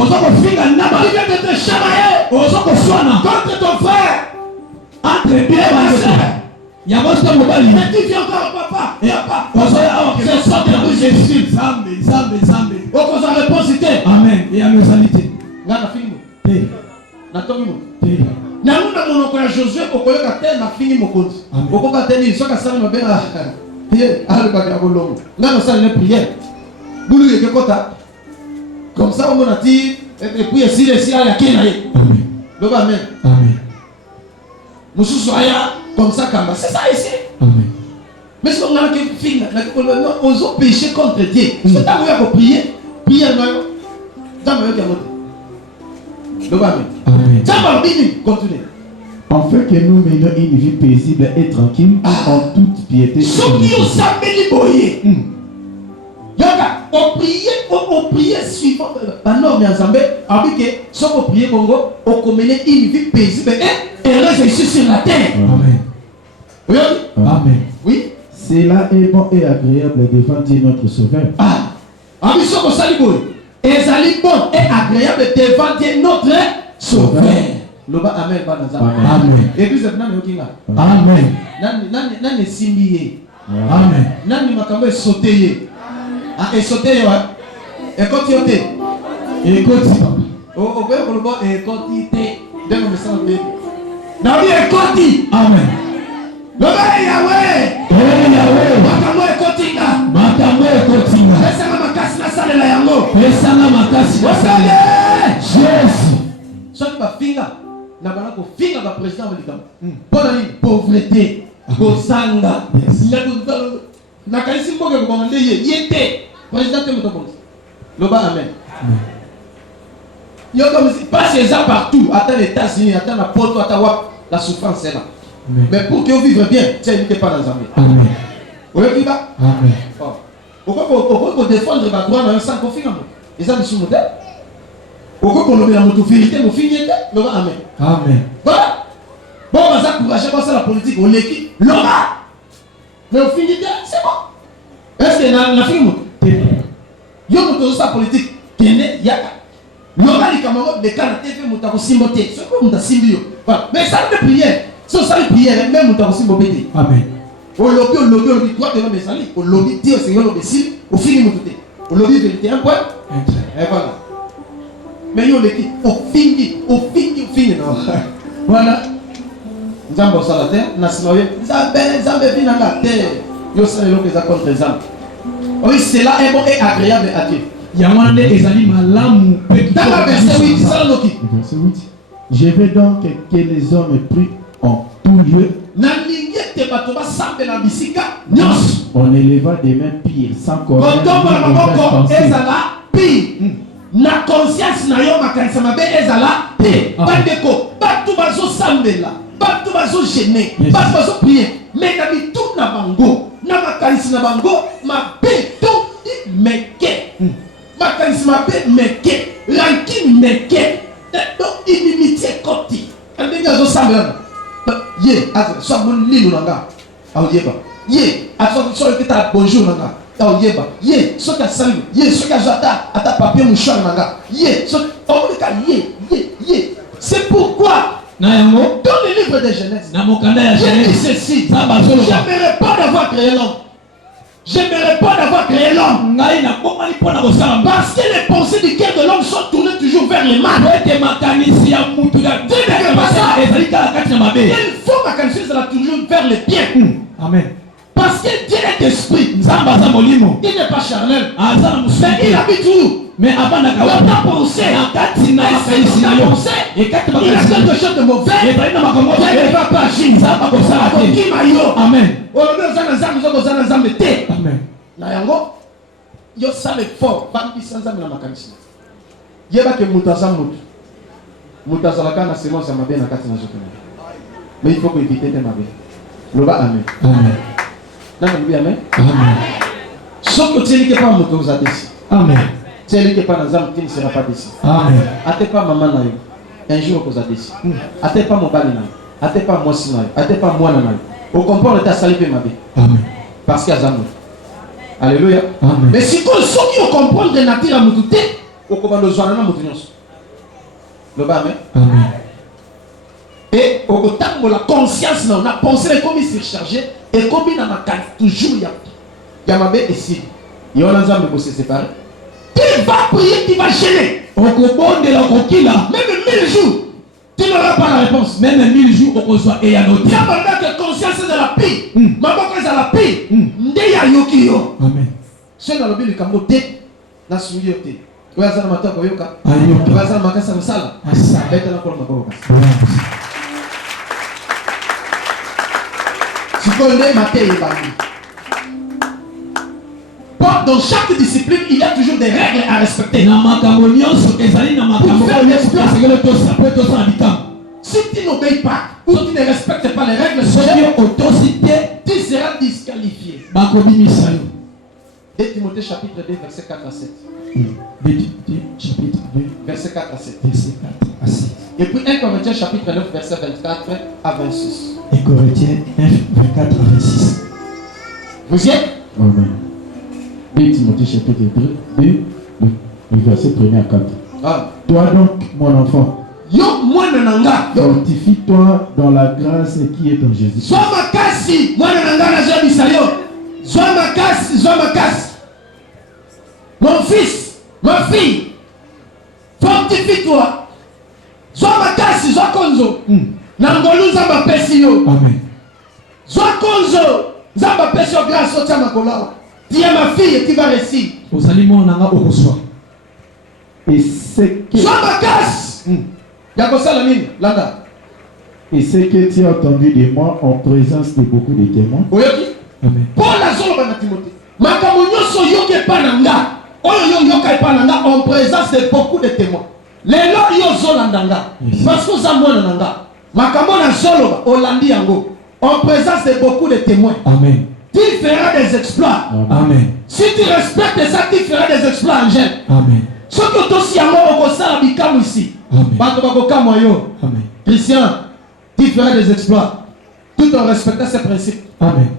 viens de te chamailler contre ton frère. Mais tu viens encore papa. C'est ça que vous insultez. On a réponse. Amen. Et à nos alités. Namuna monoko ya Josué okoyoka te na fini mokonzi. Okoka te ni soka sala mabera. prière. Comme ça, on a dit, et puis ici, il y a qui amen. Amen. Comme ça, c'est ça ici. Amen. Mais si on a osé pécher contre Dieu, c'est ta manière de prier. Prier, Amen. Continue. Afin que nous menions une vie paisible et tranquille en toute piété. On priait suivant la norme en Zambé, avec que si on priait Congo, on menait une vie paisible et heureuse ici sur la terre. Amen. Oui? Amen. Oui? Cela est bon et agréable devant Dieu notre Sauveur. Ah! Ambition pour Saliboy. Et c'est bon et agréable devant Dieu notre Sauveur. Loba amen ba na Zambé. Amen. Église de Nani Okinga. Amen. Nani simbiye. Amen. Nani makambo sauté. Ah, et sauté yo. Et quand yote. Et continue. Oh, ouais, on le voit et quand il était dans le message de Nabi et Koti. Amen. Loba Yahweh. Oh Yahweh. Makambo et Kotinga. Makambo et Kotinga. Laissez-moi ma casse la salle la yango. Laissez-moi ma casse la salle. Jésus. Soit ma finga. Na bana ko finga ba président Malikam. Bona ni pauvreté. Bosanga. Na kalisi mboke ko ngande yete. Président te moto. Loba amen. Il y a comme si pas ces gens partout, attends les États-Unis, attends la porte, attends la souffrance est là. Mais pour que vous vivez bien, tu n'es pas dans Zambie. Amen. Vous voyez qui va? Amen. Pourquoi défendre le droit dans un sang qu'on finit? Ils ont des sous-modèles. Pourquoi qu'on a la vérité, nous finissons? Loba amen. Amen. Voilà. Bon, on va s'encourager à la politique, on l'équipe. Loba. Mais au finit, c'est bon. Est-ce que la fille yo moto sa politique kene yaka loba li Cameroun de kana TV moto ko simboté ce que moto simbio voilà mais ça de prière so ça de prière même moto ko simboté amen o lobby toi de me sali o lobby Dieu Seigneur le messie au fini moto té o lobby vérité un point et voilà mais yo l'équipe au fini non voilà nzambo sala terre nationale nzambe vina na terre yo sala lo que ça contre nzambe. Oui, cela est bon et agréable à Dieu. Dans la verset 8, ça le qui? Verset 8. Je veux donc que les hommes prient en tout lieu. On éleva des mains pires sans corps. Na conscience na yo makanisa mabe ezala te bandeko batu bazo sambela batu bazo gêner batu bazo prier mais na bitu na bango na makanisi na bango mabe to meke makanisi mabe meke rancune meke donc inimitié koti ndenge azo sambela ye azo so mon lilo nanga awuyeba ye azo so kita bonjour nanga yeba ye soki asali ye soki azata ata papier mouchoir nanga ye soki omolika ye c'est pourquoi dans le livre de Genèse j'ai dit ceci j'aimerais pas d'avoir créé l'homme parce que les pensées du cœur de l'homme sont tournées toujours vers les mal il faut makanisi ezala toujours vers les biens amen. Parce que Dieu est esprit. Il n'est pas charnel. Mais il habite où? Mais avant d'avoir pensé, il a quelque chose de mauvais. Il ne va pas agir. Amen. Amen. Yo savez fort. Mais il faut que éviter de m'aber. Loba amen. Amen. Amen. Amen. Sauf que tu n'es pas moto aux adessi. Amen. Tu n'es pas dans un qui ne sera pas décis. Amen. Ate pas maman naï. Un jour aux adessi. Ate pas mon bali naï. Ate pas moi si naï. Ate pas moi naï. Au comprendre ta salipé ma vie. Amen. Parce qu'il y a Zamou. Alléluia. Amen. Mais si ceux qui ont compris de nature à moutouté, au commande de Zoana moutounyos. Le bas amen. Amen. Et au temps de la conscience, on a pensé comme il s'est chargé et comme il a toujours il y a ma bête ici. Il y a un ensemble pour se séparer. Qui va prier, qui va gêner. Au coupon de la coquille, même 1000 jours. Tu n'auras pas la réponse. Même 1000 jours au reçoit et à noter. Il y a que conscience de la paix. Maman quand elle a la paix. Ndeya yokiyo. Amen. C'est dans le but du camoté. Na suyo te. Oya zana mata ko yoka. Ayoka. Oya zana makasa musala. Asa. Beta na ko mako. Sikonde maté yebani. Dans chaque discipline, il y a toujours des règles à respecter. Si tu n'obéis pas ou tu ne respectes pas les règles, tu seras disqualifié. 2 Timothée chapitre 2, verset 4 à 7. 2 chapitre 2, verset 4 à 7. Verset 4 à 7. Et puis 1 Corinthiens chapitre 9, verset 24 à 26. 1 Corinthiens 9, 24 à 26. Vous y êtes? Amen. 2 Timothée chapitre 2, le verset 1 à 4. Ah. Toi donc, mon enfant, fortifie-toi dans la grâce qui est en Jésus. Sois ma kasi, moi nanga na bisayo. Sois ma kasi, sois ma kasi. Mon fils, ma fille, fortifie-toi. Sois ma kasi, sois konzo. Nangolu zamba pesio. Amen. Sois konzo, zamba pesio grâce au tama kola. Tu es ma fille et tu vas réussir. Vous allez mon nanga au reçoit. Et c'est que sois ma kasi. Landa. Et ce que tu as entendu de moi en présence de beaucoup de témoins. Amen. Paul a zolo bana Timothée. Makambo nyoso yoke pananga. Oyo yoka pananga en présence de beaucoup de témoins. Lelo yo zolandanga. Parce que ça mona nanga. Makambo na zolo olandi yango en présence de beaucoup de témoins. Amen. Tu feras des exploits. Amen. Si tu respectes ça, tu feras des exploits, Angèle. Amen. Ce que tu si amour au sala bikamu ici. Amen. Christian, tu feras des exploits tout en respectant ces principes. Amen.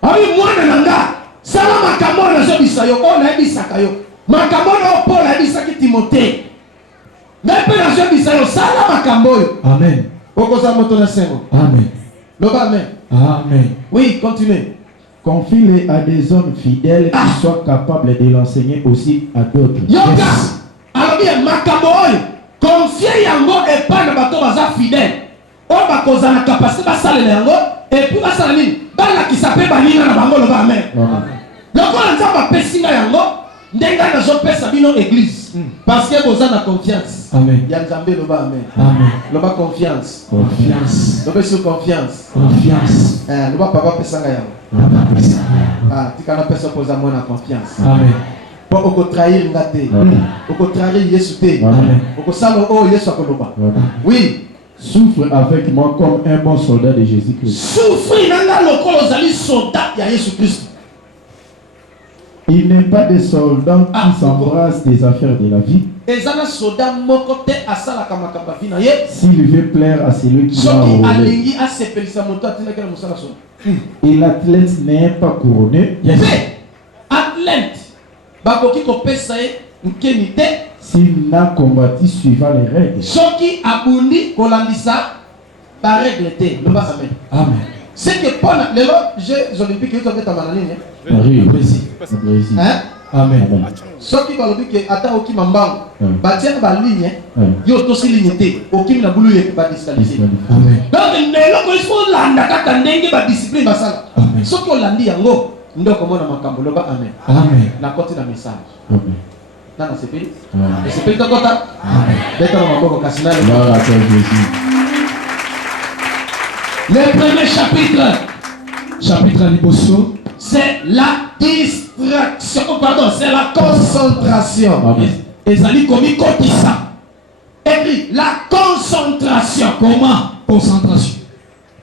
Ah oui, moi, nanga, sala makambo na zo bisayo, on a bisaka yo. Makambo na Paul a bisaki Timothée. Mais pe na zo bisayo, sala makambo yo. Amen. Okoza moto na sengo. Amen. Loba amen. Amen. Oui, continue. Confie-les à des hommes fidèles qui soient capables de l'enseigner aussi à d'autres. Yoka, alors bien, makambo oyo. Confier yango et pas na bato baza fidèle. On va causer la capacité de saler yango et puis va saler bala qui s'appelle banina na bango le ba amen. Donc on nzamba pesinga yango ndenga na zo pesa bino église parce que vous avez confiance. Amen. Ya nzambe le ba amen. Amen. Le ba confiance. Confiance. Le ba sur confiance. Confiance. Le ba papa pesanga yango. Ah, tu kana pesa posa moi na confiance. Amen. Pour oko trahir ngate. Oko trahir Yesu te. Oko salo oh Yesu akoloba. Oui. Souffre avec moi comme un bon soldat de Jésus-Christ. Souffrir nanga lokolo zali soldat ya Yesu Christ. Il n'est pas des soldats qui s'embrassent des affaires de la vie. Ezana soldat moko te asala kamakamba vina ye. S'il veut plaire à celui qui l'a Soki enrôlé. alingi asepelisa moto atina kala musala so. Et l'athlète n'est pas couronné. Pe athlète bakoki kopesa ye nkeni te. S'il n'a combattu suivant les règles. Soki abundi kolandisa ba règle te. Loba amen. Amen. C'est que pendant les Jeux olympiques ils ont fait tamanani Oui, Brésil. hein. Amen. Soki balobi ke ata oki mambango batia ba ligne yo tosi ligne te oki na bulu ye ba disqualifier. Amen. Donc lelo ko iso landa kata ndenge ba discipline basala. Amen. Soki olandi yango ndoko mona makambo loba amen. Amen. Na koti na message. Amen. Nana sepeli. Sepeli to kota. Amen. Beta na maboko kasina le. Gloire à toi Jésus. Le premier chapitre. Chapitre liboso. C'est la distraction. Oh, pardon, c'est la concentration. Amen. Ezali komi kotisa. Écrit la concentration. Comment? Concentration.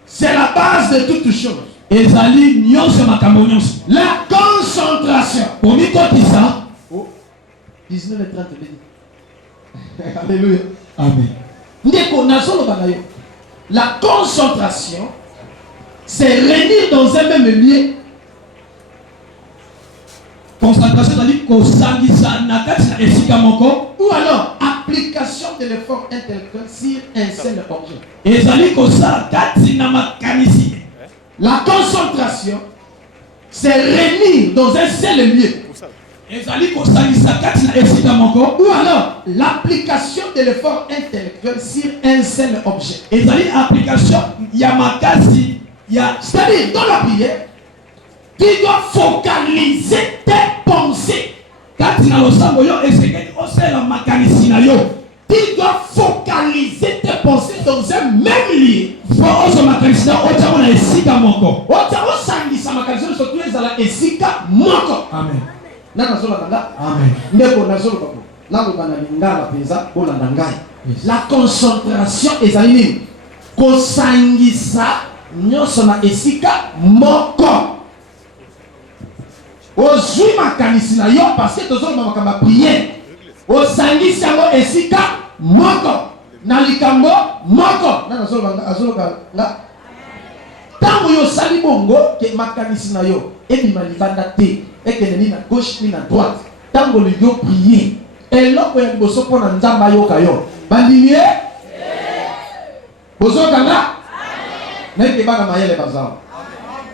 C'est la base de toutes choses. Ezali nyonso makambo nyonso. La concentration. Komi kotisa. Oh, 19h30. Alléluia. Amen. Ndeko nazolo banayo. La concentration, c'est réunir dans un même lieu. Concentration, c'est-à-dire kosangisa na kati na esika moko. Ou alors application de l'effort intellectuel sur un seul objet. Ezali kosala kati na makanisi. La concentration, c'est réunir dans un seul lieu. Ou alors l'application de l'effort intellectuel sur un seul objet. C'est-à-dire dans la prière, tu dois focaliser tes pensées. Tu dois focaliser tes pensées dans un même lieu. Amen. La concentration est à l'île. Kosangisa nyoso na esika moko. Ozui makanisi na yo parce que tozo makamba prier. Osangisa mo esika moko. Na likambo moko. Na nazo nga. Tango yo sali bongo ke makanisi na yo ebima libanda te ekene na gauche ni na droite. Tango le yo prier. Eloko ya liboso pona nzamba yo kayo. Bandimie bozo kanga neke bana mayele bazao.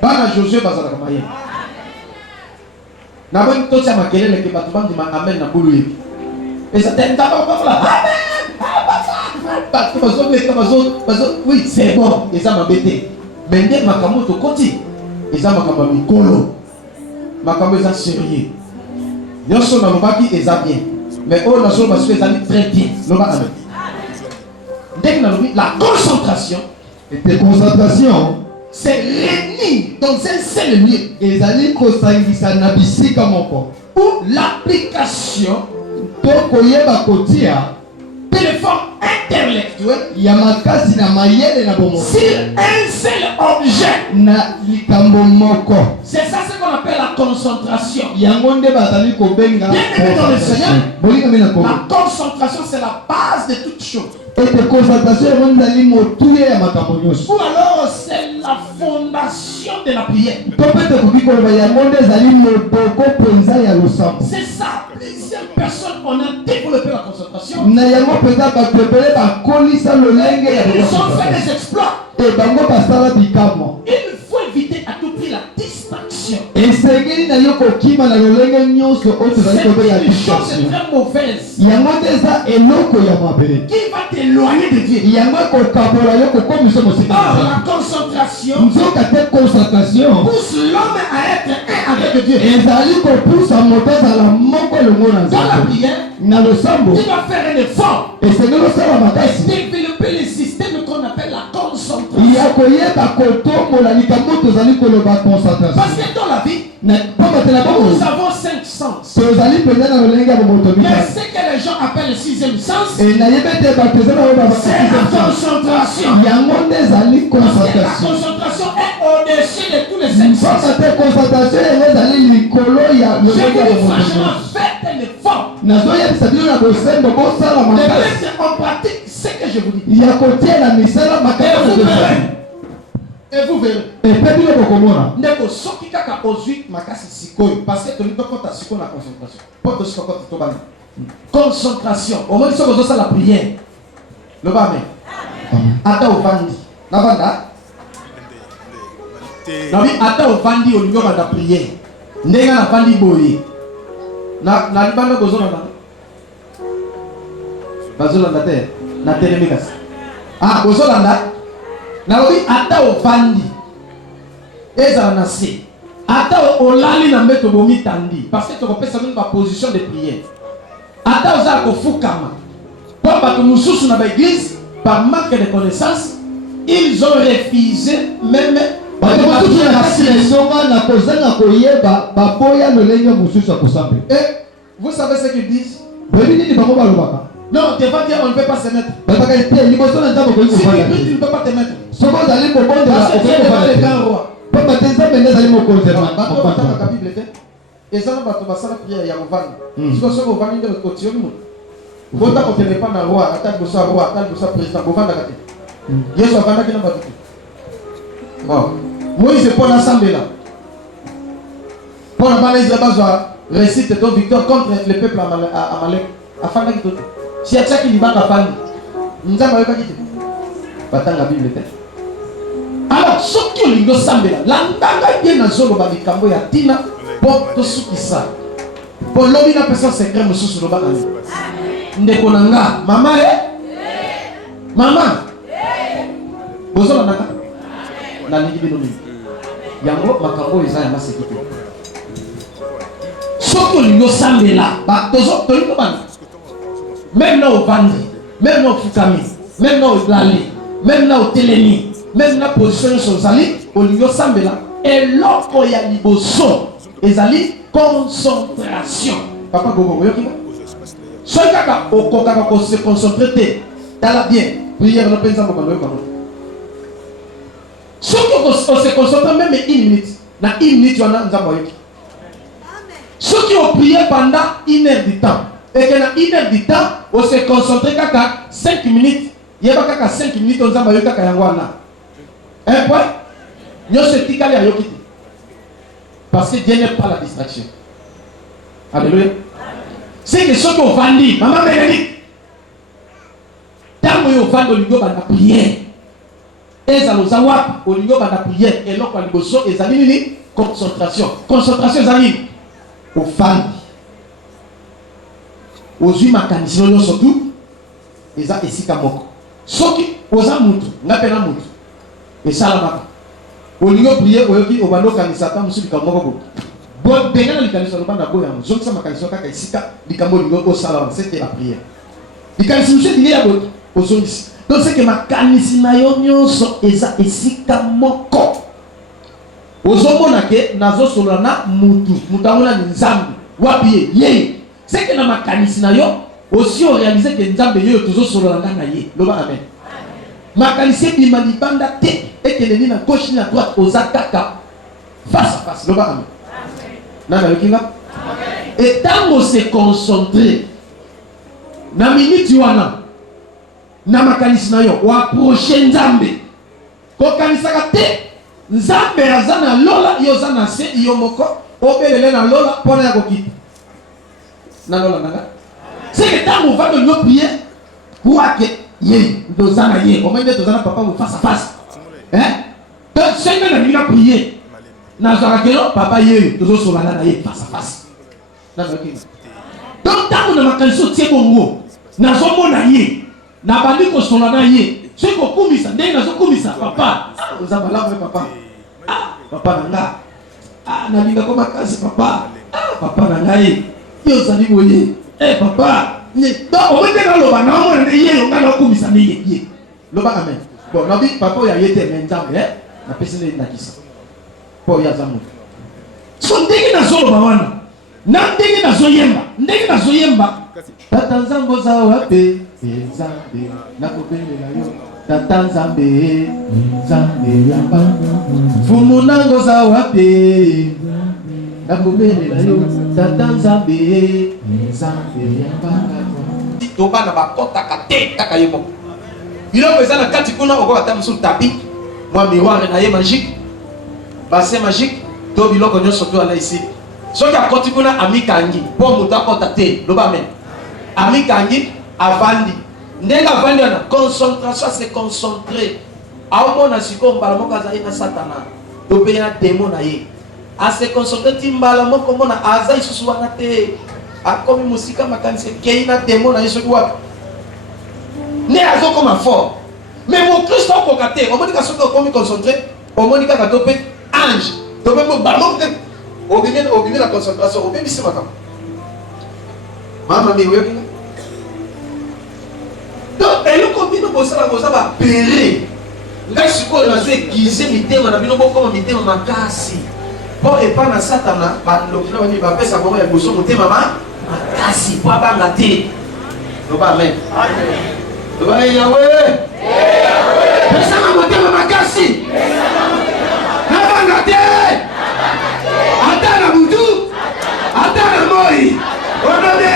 Bana Josué bazala kama mayele. Na bon to tia makelele ke batu bandi ma amen na bulu yebi. Eza tenta ba la amen. Batu bazo meka bazo oui c'est bon eza mabete. Bende makambo to koti eza makambo mikolo. Makambo eza sérieux. Nyoso na lobaki eza bien. Mais oh na so baso eza très bien. Loba amen. Dès que la concentration et tes concentrations, c'est réuni dans un seul lieu. Et zali kosangisa na bisika moko. Ou l'application to koyeba kotia téléphone intellectuel yamakasi na mayele na bomo sur un seul objet na likambo moko. C'est ça ce qu'on appelle la concentration. Yango nde bazali kobenga la concentration c'est la base de toute chose. Et tes concentrations ezali motuye ya makambo nyonso. Ou alors c'est la fondation de la prière. Topete koki koloba yango nde ezali moboko penza ya losambo. C'est ça. Plusieurs personnes on a développé la concentration. Na yango penza bato ebele bakolisa lolenge ya ils ont fait des exploits. Et bango basala bikamwa. Il faut éviter à tout prix la distraction. Esengeli na yo kokima na lolenge nyonso oyo tozali kobenga distraction. C'est distraction. très mauvaise. Yango nde eza eloko ya mabe. Qui va t'éloigner de Dieu. Yango kokabola yo kokomisa mosika. Or la concentration nzoka te concentration pousse l'homme à être un avec Dieu. ezali kopusa moto azala moko elongo na Dans la nzambe. prière, Na losambo tu dois faire un effort esengeli osala makasi et développer le système qu'on appelle la concentration. ya koyeba kotombola likambo tozali koloba concentration. Parce que dans la vie, Na pamatela bongo nous avons 5 sens. tozali mpenza na lolenge ya bomoto Mais mitano. ce que les gens appellent le 6e sens, Nayebi ete bato eza na oyo c'est la concentration. yango nde ezali Parce que la concentration. concentration est au-dessus de tous les 5 sens. Mpaka te concentration yango ezali likolo ya Je lolenge ya vous dis bomoto. franchement, faites un effort nazoyebisa bino na bosembo bosala de makasi mettre en pratique ce que je vous dis. ya kotiela misala makasi na bosembo. Et vous verrez. Epe bino bokomona Ndeko soki kaka ozwi makasi sikoyo parce que toli tokota sikoyo na concentration. Po tosika kota tobana. Concentration. Au moins soki ozosala prière. Loba amen. Ata ovandi. Na banda. Nabi ata ovandi olingo banda prière. Ndenga na vandi boye. Na libanda bozolanda. Bazolanda te. Na telemikasi. Ah, bozolanda. Nalobi ata ovandi ezala na se ata olali na mbeto bomi tandi parce que tokopesa bino baposition de prière ata ozala kofukama po bato mosusu na baeglise par manque de connaissance ils ont refusé même bato mosusu na kasi na esonga na kozanga koyeba baboya lolenge mosusu ya kosambela. Et vous savez ce qu'ils disent? Boyebi nini bango balobaka Non, devant Dieu on ne peut pas se mettre. balobaka ete liboso na nzambe okoki Si kofanda tu te ne peux pas te mettre. soki ozali kobondela Parce que Dieu okoki est devant kofanda le te grand roi. pamba te nzambe nde ezali mokonzi ya Bato batanga mapata. Bible te. Eza na bato basala prière ya kovanda. Siko soki ovandi nde otioli moto. Bota kokende pa na roi, ata liboso ya roi, ata liboso ya président, bovandaka te. Yesu avandaki na bato te. Bon. Moïse mpo nasambela. Mpo na bana Israël bazwa réussite to victoire contre le peuple Amalek. Afandaki to te. Si atiaki libanga afandi. Nzambe ayokaki te. Batanga Bible te. Alors soki olingi osambela landanga ye nazoloba likambo ya ntina mpo tosukisa Bon, l'homme n'a pas ça secret, monsieur sur le bas. Ndekonanga, maman, maman, bozo nanga, na lingi binomi. Yango makambo ezaya masekite. Soko lingo sambela, ba tozo tolingo bana. Même là au bandi, même là au fukami, même là au lali, même là au teleni, même là position sur zali, au lingo sambela. Et l'autre y a liboso, ezali concentration. Papa gogo yokinga. Soy kaka au kokaka ko se concentrer dans la bien. Prière no pensa moko yoka. Soko ko se concentrer même une minute. Na une minute wana nzambo yoki. Ceux qui ont prié pendant 1 heure du temps, et que dans 1 heure du temps, on se concentre kaka 5 minutes, il y a kaka 5 minutes, on s'en va kaka yangwana. Un point, nous se tikali à yokiti. Parce que Dieu n'est pas la distraction. Alléluia. C'est que ceux qui ont vendu, maman Bénédicte, tant qu'ils ont vendu, ils ont prié. Et ça nous a wap, ils ont prié. Et là, quand ils ont examiné, concentration. Concentration, ils ont aux femmes, aux humains makanisi surtout, ils ont ici kamoko. Soki aux amutu, n'appelle amutu. Et ça là-bas. Au lieu de prier, au lieu de bando kanisa ta musu kamoko. Bon, benga na kanisa lobanda boya, zonki sa makanisa ka ici ka likambo ligo au salon, c'était la prière. Likanisi musu dit ya bo aux zonki. Donc c'est que makanisi na yo nyonso eza ici kamoko. Ozomona ke nazo solana mutu mutaona ni nzambe wapi ye c'est que na makanisi na yo aussi on réaliser que nzambe yo tozo solana na ye loba amen makanisi bima libanda te et que les na gauche na droite ozakaka face à face loba amen nana yokinga et tant on se concentrer na minute wana na makanisi na yo wa prochain nzambe ko kanisaka te nzambe azana lola yoza na se yo moko obelele na lola pona ya kokita na lola nanga c'est que tant on va de nos prier quoi que ye dozana ye au moins dozana papa ou face à face hein donc c'est que na prier na zarakelo papa ye tozo solana na ye face à face na zakina donc tant on a makanso tie bongo na zomona ye na bandi ko solana ye c'est qu'on kumisa ndenge nazo kumisa papa uzamba la papa papa nanga na linga koma kasi papa papa nanga yo zali boye papa ni do o mete na loba na mo ne ye yo ngana kumisa ne ye loba amen bon nabi papa ya yete menjambe na pesi ne na kisa po ya zamu so ndenge na zo loba wana na ndenge na zo yemba ndenge na zo yemba tata nzambo za wape nzambe na kobelela yo tata nzambe nzambe ya banga fumu nango za wape na kobelela yo tata nzambe nzambe ya banga toba na bakota kate kaka yemo biloko eza na kati kuna okoka ta musu tapi mwa miroir na ye magique bassin magique to biloko nyonso to ala ici soki akoti kuna amikangi po moto akota te loba amen amikangi avandi ndenge avandi wana concentration c'est concentré aomona sikoyo mbala moko azali na satana to mpe na demo na ye ase concentré ti mbala moko mona aza lisusu wana te akomi mosika makanisi ekei na demo na ye soki wapi ne azokoma fort mais mokristo okoka te omonika soki okomi concentré omoni kaka to mpe ange to mpe mbala moko te obimi na concentration obebisi makambo mama mi oyokinga donc eloko bino bosala koza bapere ngai sikoyo nazo egize mitema na bino bokoma mitema makasi mpo epa na satana bandoki na bani bapesa bango ya liboso motema makasi mpo abanga te loba amen loba yawe pesanga motema makasi nabanga te ata na butu ata na moi onobe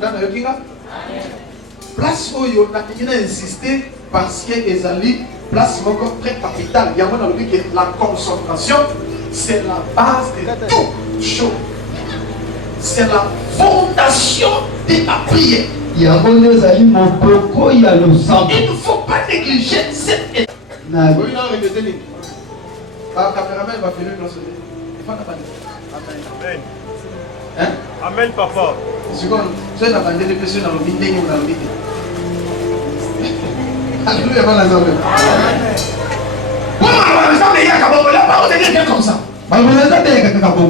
nana yokinga place oyo nakingi na insister parce que ezali place moko très capitale yango na lobi que la concentration c'est la base de toute chose c'est la fondation de la prière yango nde ezali moboko ya losambo. Il ne faut pas négliger cette étape. Na oui, non, répétez-le. Caméraman va finir dans ce Amen. Hein? Amen, papa. C'est la bande de personnes dans le binding ou dans le binding. Alléluia, voilà ça. Comment ça me yaka bongo là, pas on est comme ça.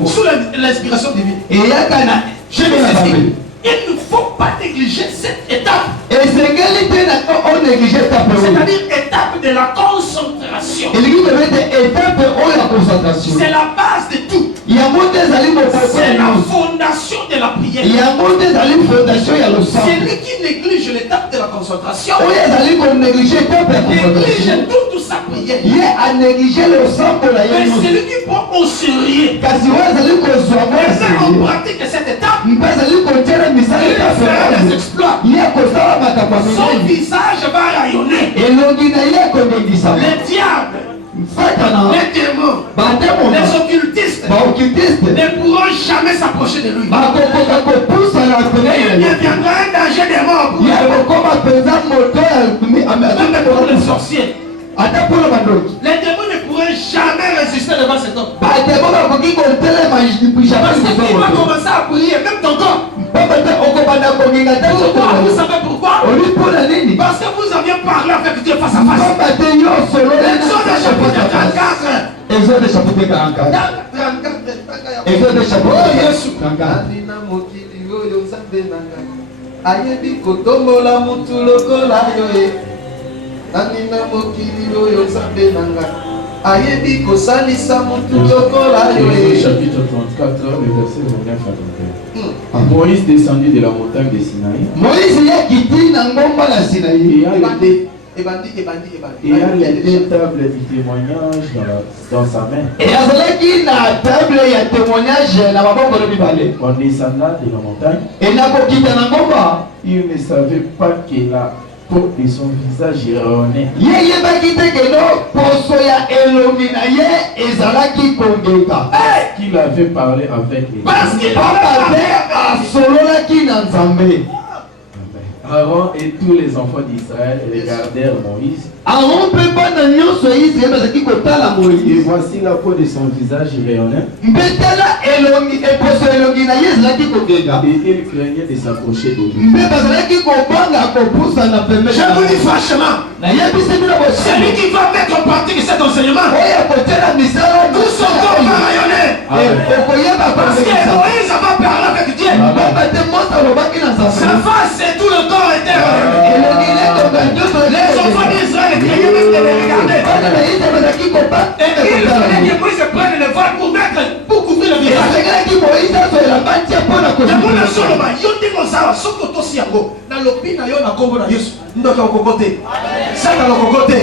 Sous l'inspiration divine. Et il y a qu'un Je m'explique. Il ne faut pas négliger cette étape. et c'est quelle était on négligeait ta parole. C'est-à-dire étape de la concentration. Et l'église devait être étape de la concentration. C'est la base de tout. Il y a monté des aliments. C'est la fondation de la prière. Il y a monté des aliments fondation, il y a le sang. Celui qui néglige l'étape de la concentration, Il y a des aliments qu'on négligeait l'étape de la néglige concentration. toute sa prière. Il y a à négliger le sang pour la Mais yéno. celui qui prend au sérieux, Car si vous allez qu'on soit et ça on bon, pratique cette étape, vous allez qu'on tienne un message il fera des exploits. il y a qu'on s'en va Son visage va rayonner. et l'ongina il y a qu'on néglige ça. Les diables, Fatana, les démons, Bademo, les occultistes Baokitiste, ne pourront jamais s'approcher de lui. Bakoko pousse à la Il fenêtre. deviendra un danger des morts pour Il y a eux. beaucoup de pesants moteurs Même pour les sorciers. Attends pour le bandoki. Les démons ne pourront jamais résister devant cet homme. Bademo bakoki kontele maji Parce jamais qu'il va commencer à prier, même ton corps. Pourquoi? Vous savez pourquoi? Parce que vous aviez parlé avec Dieu face à face. Exode chapitre 44. Exode chapitre 44. ayebi kotombola mutu lokola yo e nani na mokili oyo nzambe na ngai ayebi kosalisa mutu lokola yo e. Chapitre 34, le verset 29 à 31. Moïse descendit de la montagne de Sinaï. Moïse yakiti na ngomba na Sinaï. Et a les tables du témoignage dans sa main. Et azalaki na table ya témoignage na maboko na mibale. En descendant de la montagne, Et na kokita na ngomba il ne savait pas que la peau de son visage erronée. yeyebaki te keno poso ya elongi na ye ezalaki kongeka. Qu'il avait parlé avec les Parce qu'il Papa te asololaki na Nzambe. Aaron et tous les enfants d'Israël regardèrent Moïse. Aaron mpe bana nyonso ya Israeli bazalaki kotala Et Moïse. voici la peau de son visage rayonnait. Mbetala elongi eposo elongi na ye ezalaki kongeka. Et il craignait de s'approcher de lui. Mpe bazalaki kobanga kopusa na pembeni. Je vous dis franchement, nayebisi bino celui qui va mettre en pratique cet enseignement, oyo kotela misala tout son corps va rayonner. okoyeba Parce que Moïse va parler avec Dieu. baba te moto alobaki na Sa Nzambe. face et tout le corps était rayonné. elongi netonga nyonso Les enfants d'Israël craignaient même de les regarder. bana na ye te bazalaki koba Et il fallait que Moïse prenne le voile pour couvrir le visage. esengelaki moïse azoela bantia mpona Yango na soloba yo ndenge ozawa soki otosi yango nalobi na yo na kombo na Yesu ndoki okoko te saka lokoko te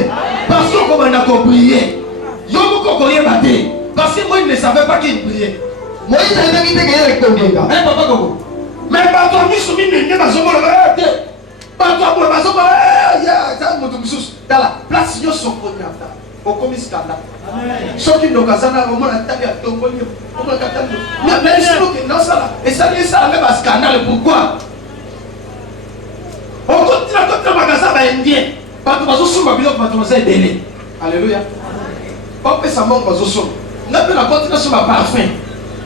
parce que okobanda koprie yo moko okoyeba te parce que Moïse ne savait pas qu'il priait. moïse ayebaki te keyela kongeka Papa koko mais bato ya miso minene bazomona te bato ya boye bazomona ya moto mosusu tala place nyonso okonyata okomi skanda soki ndoka aza na omona tali ya tongoli omonaka tali mais soki nosala esala me baskandale pourquoi okotina kotina magasin baindien bato bazosomba biloko bato baza ebele alleluya opesa mbongo bazosomba nga mpe nakoti nasomba parfum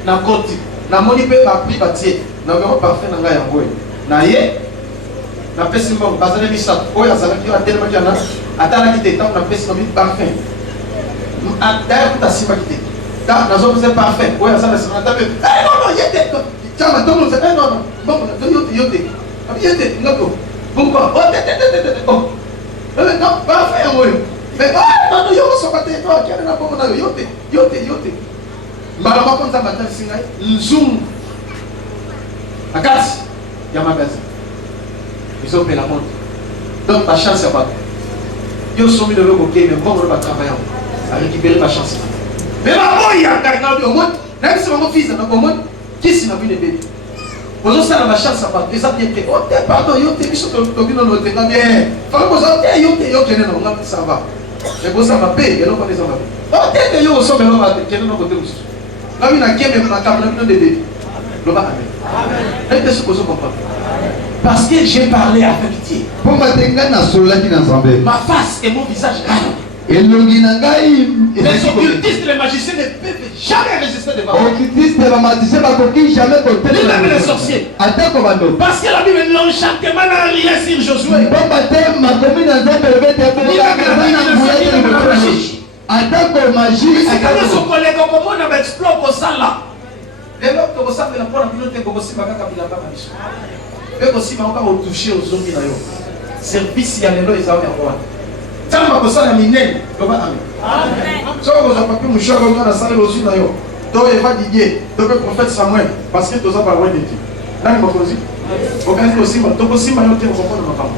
nakoti namoni mpe bapli batie naomema parfum na ngai yango na ye napesi mbongo bazali misato oyo azalaki atelemaki yana atalaki te ntango napesi nomi parfum daya kuta asimbaki te nazopesa parfum oyo aza na nsima natape non ye te tiama ntongo nze non mbongo yo te ye te ngako pourquoi oh te non parfum yango oyo mais non yo kosoka te to akende na mbongo na yo yo te mbala moko nzambe atalisi ngai nzungu na kati ya magasin ezopela moto donc bachance ya bato yo somi lelo kokei me mbongo no batravaille yango arécupéré bachance mais baoyanga ngai omoni nayebisi bango fils na omoni kisi na bino ebeli ozosala bachance ya bato eza bien te o te pardon yo te biso tobinono otenga bien faka koza te yo te yo kende na onga ça va ekosamba mpe eloko wana eza mabe o te te yo osomba eloko kende na kote mosusu ngai na kembe makambo na bino ndebeli loba amen nayebi te soki ozokomprendre parce que j'ai parlé avec Dieu. Ma face et mon visage. elongi na ngai Les occultistes, les magiciens ne peuvent jamais résister devant. occultiste bamagicien bakoki jamais Ni même les sorciers. atako bando Parce que la Bible l'enchantement n'a rien sur Josué. pamba te makomi na nzambe elobete atako magie Quand son collègue comment on explore pour ça là. Les autres comme ça mais la pour la pilote comme si bakaka bilamba biso. Et aussi ma on toucher aux zombies là yo. Service ya lelo ezao ya roi. Tamba ko sala minene, loba amen. Amen. So ko za papi mushaka on na sala aussi na yo. To eva Didier, to le prophète Samuel parce que toza ba wende ti. Nani mokozi? Okani ko simba, to ko simba yo te ko ko na makambo.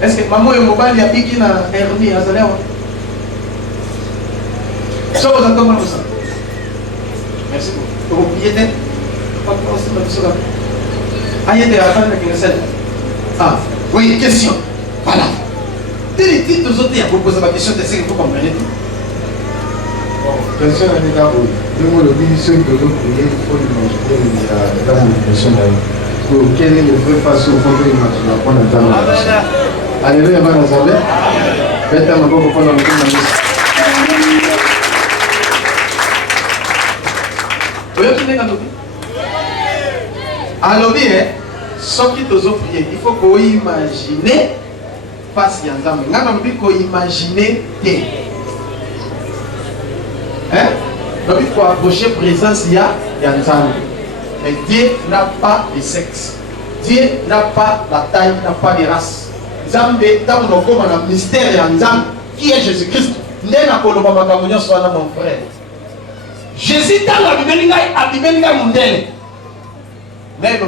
Est-ce que maman yo mobali ya biki na Hermi azalewa? So ko za to mo ça. Merci beaucoup. Ko piede. Pas ko simba biso là. Ayede afin que le Ah, oui, question. Voilà. Les titres aux autres, il y a posé ma question, tu sais qu'il faut comprendre tout. Question à l'état où, de le ministère de l'autre, il faut imaginer la question d'ailleurs. Quel est le vrai face au fond de l'image? On a dans la Alléluia, va nous savoir. Faites un peu pour prendre le temps. Vous voyez qui est dans le alors, ce qui te prier, il faut qu'on imagine face à Nzambe. Nous avons imaginer Dieu. Hein? Donc il faut approcher présence il y a Nzambe. Mais Dieu n'a pas de sexe. Dieu n'a pas la taille, n'a pas de race. Nzambe, dans le mystère de Nzambe, qui est Jésus-Christ. N'est pas pour le moment mon frère. Jésus dans la Bible, a Bible mondiale. Mais il y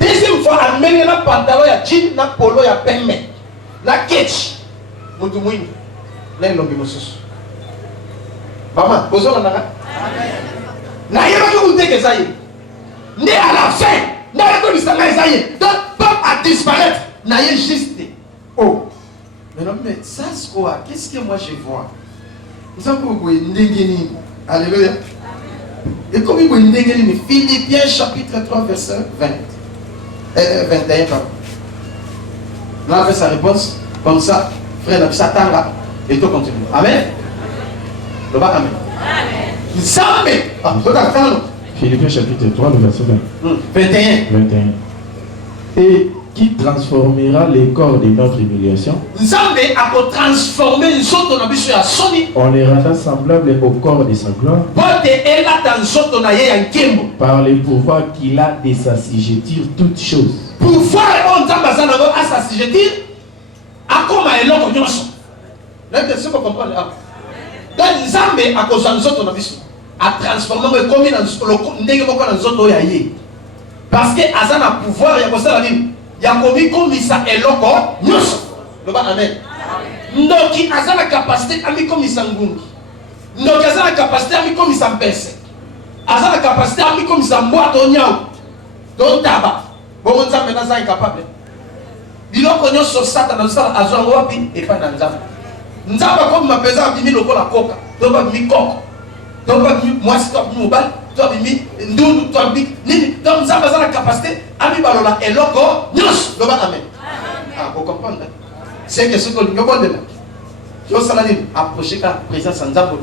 deuxième fois, amener la pantalon ya jean, na polo ya pemme, na ketch, mutu mwini, na ilombi mususu. Maman, bozo na naka. Na yeba ki uteke zaye. Né à la fin, na yeba ki sanga zaye. Donc, pop a disparaître. Na yeba juste. Oh. Mais non, mais ça c'est quoi? Qu'est-ce que moi je vois? Nous avons beaucoup d'ingénieurs. Alléluia. Et comme il y a une dégaine, Philippiens chapitre 3 verset 21. Là, on fait sa réponse comme ça, frère, Satan là, et tout continue. Amen. Le bas, amen. Amen. Philippiens chapitre 3, le verset 21. Et qui transformera les corps de notre humiliation en les rendant semblables au corps de sa gloire par le pouvoir qu'il a de s'assujettir toutes choses. Parce que Azan a pouvoir, il y a quoi ça il y a comme ça et loco, nous amen. Donc Azan a capacité à mi comme ça ngungi. Donc Azan a capacité à mi comme ça mpese. Azan a capacité à mi comme ça boîte au niao. Donc tabac. Bon on ça maintenant ça incapable. Biloko nyoso sata na sala azwa wapi et pas dans nzamba. Nzamba comme ma pesa bimi loko la coca. Donc ba mi coca. Donc ba mi moi stop mi mobile. Toi bimi ndundu toi big nini donc ça va la capacité ami balola et loco nyos lo ba amen. Ah vous comprenez? C'est que ce que nous avons là. Yo salani approcher ka présence nzambe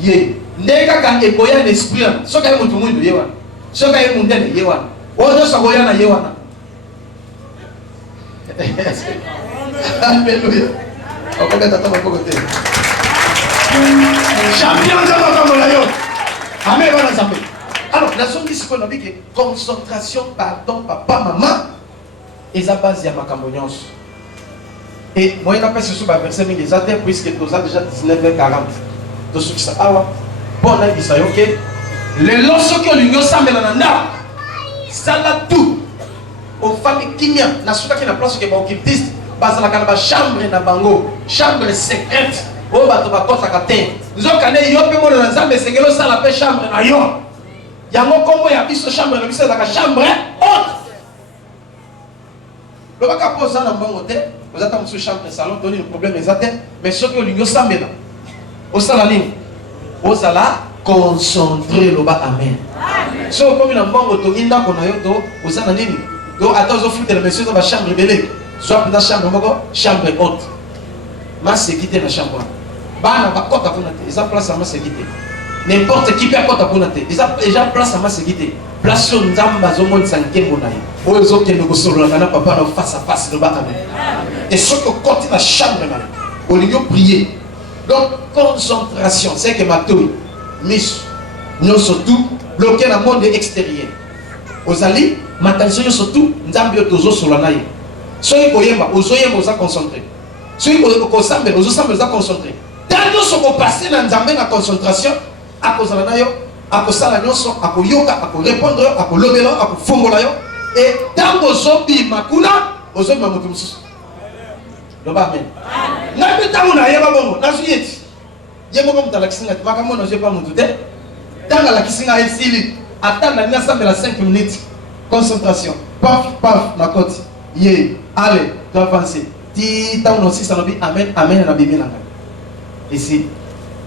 yé. Ndeka ka ekoya l'esprit. So ka mutu mundu yewa. So ka mundu yewa. Odo so goya na yewa na. Alléluia. On peut être à côté. Champion de la yo. Amen. Alors, la zone dit ce qu'on a dit que concentration, pardon, papa, maman, et ça base à ma camboniance. Et moi, il a fait ce sur le verset, mais les adhères, puisque nous avons déjà 19h40. Donc, ce qui s'est dit, bon, on a dit ça, ok. Les lorsque qui ont l'union, ça mène en anda, ça l'a tout. Aux familles qui n'y a, n'a pas qui n'a place qui est occultiste, base à la chambre na bango, chambre secrète. Oh, bah, tu vas contre la terre. Nous avons dit, yo, pe mo na nzambe, c'est que l'eau, ça l'appelle chambre na yo. Yango kombo ya biso chambre na biso la chambre haute. Le baka posa na mbongo te, vous attendez sur chambre salon, donner le problème exact, mais ce que l'union sambela. Au salaline. Au sala concentrer le bas amen. So comme na mbongo to inda ko na yo to, au sala nini. Do attends au foot de la monsieur dans la chambre belé. Soit dans chambre moko, chambre haute. Ma sécurité na chambre. Bana ba kota kuna te, eza place ma sécurité. n'importe qui peut apporter pour noter. Déjà place à ma sécurité. Place sur Nzamba Zomon Sankengo Naï. Ozo Kenoko Solo Nana Papa face à face de Batame. Et ce que quand il a chambre au lieu de prier. Donc concentration, c'est que ma tour, Miss, nous surtout bloqué dans le monde extérieur. Aux alliés, ma attention surtout, Nzambio Tozo Solanaï. Soyez Koyemba, Ozoyemba, vous a concentré. Soyez Kosambe, vous a concentré. Tant que ce qu'on passe dans Nzambé la concentration, à cause de la à cause de la notion, à cause yoga, à cause répondre, à cause lobelo, à cause fongolayo, et tant que zobi makuna, ozobi mamutumsus. Loba amen. N'a pas tant on a yaba bon, n'a joué. Yemo comme dans la kisinga, makamo n'a pas mon douté. Dans la kisinga ici, attends la nasa de la 5 minutes, concentration, paf paf ma côte, yé, allez, tu avances. Ti tant on aussi ça nabi amen amen na bibi nanga. Ici,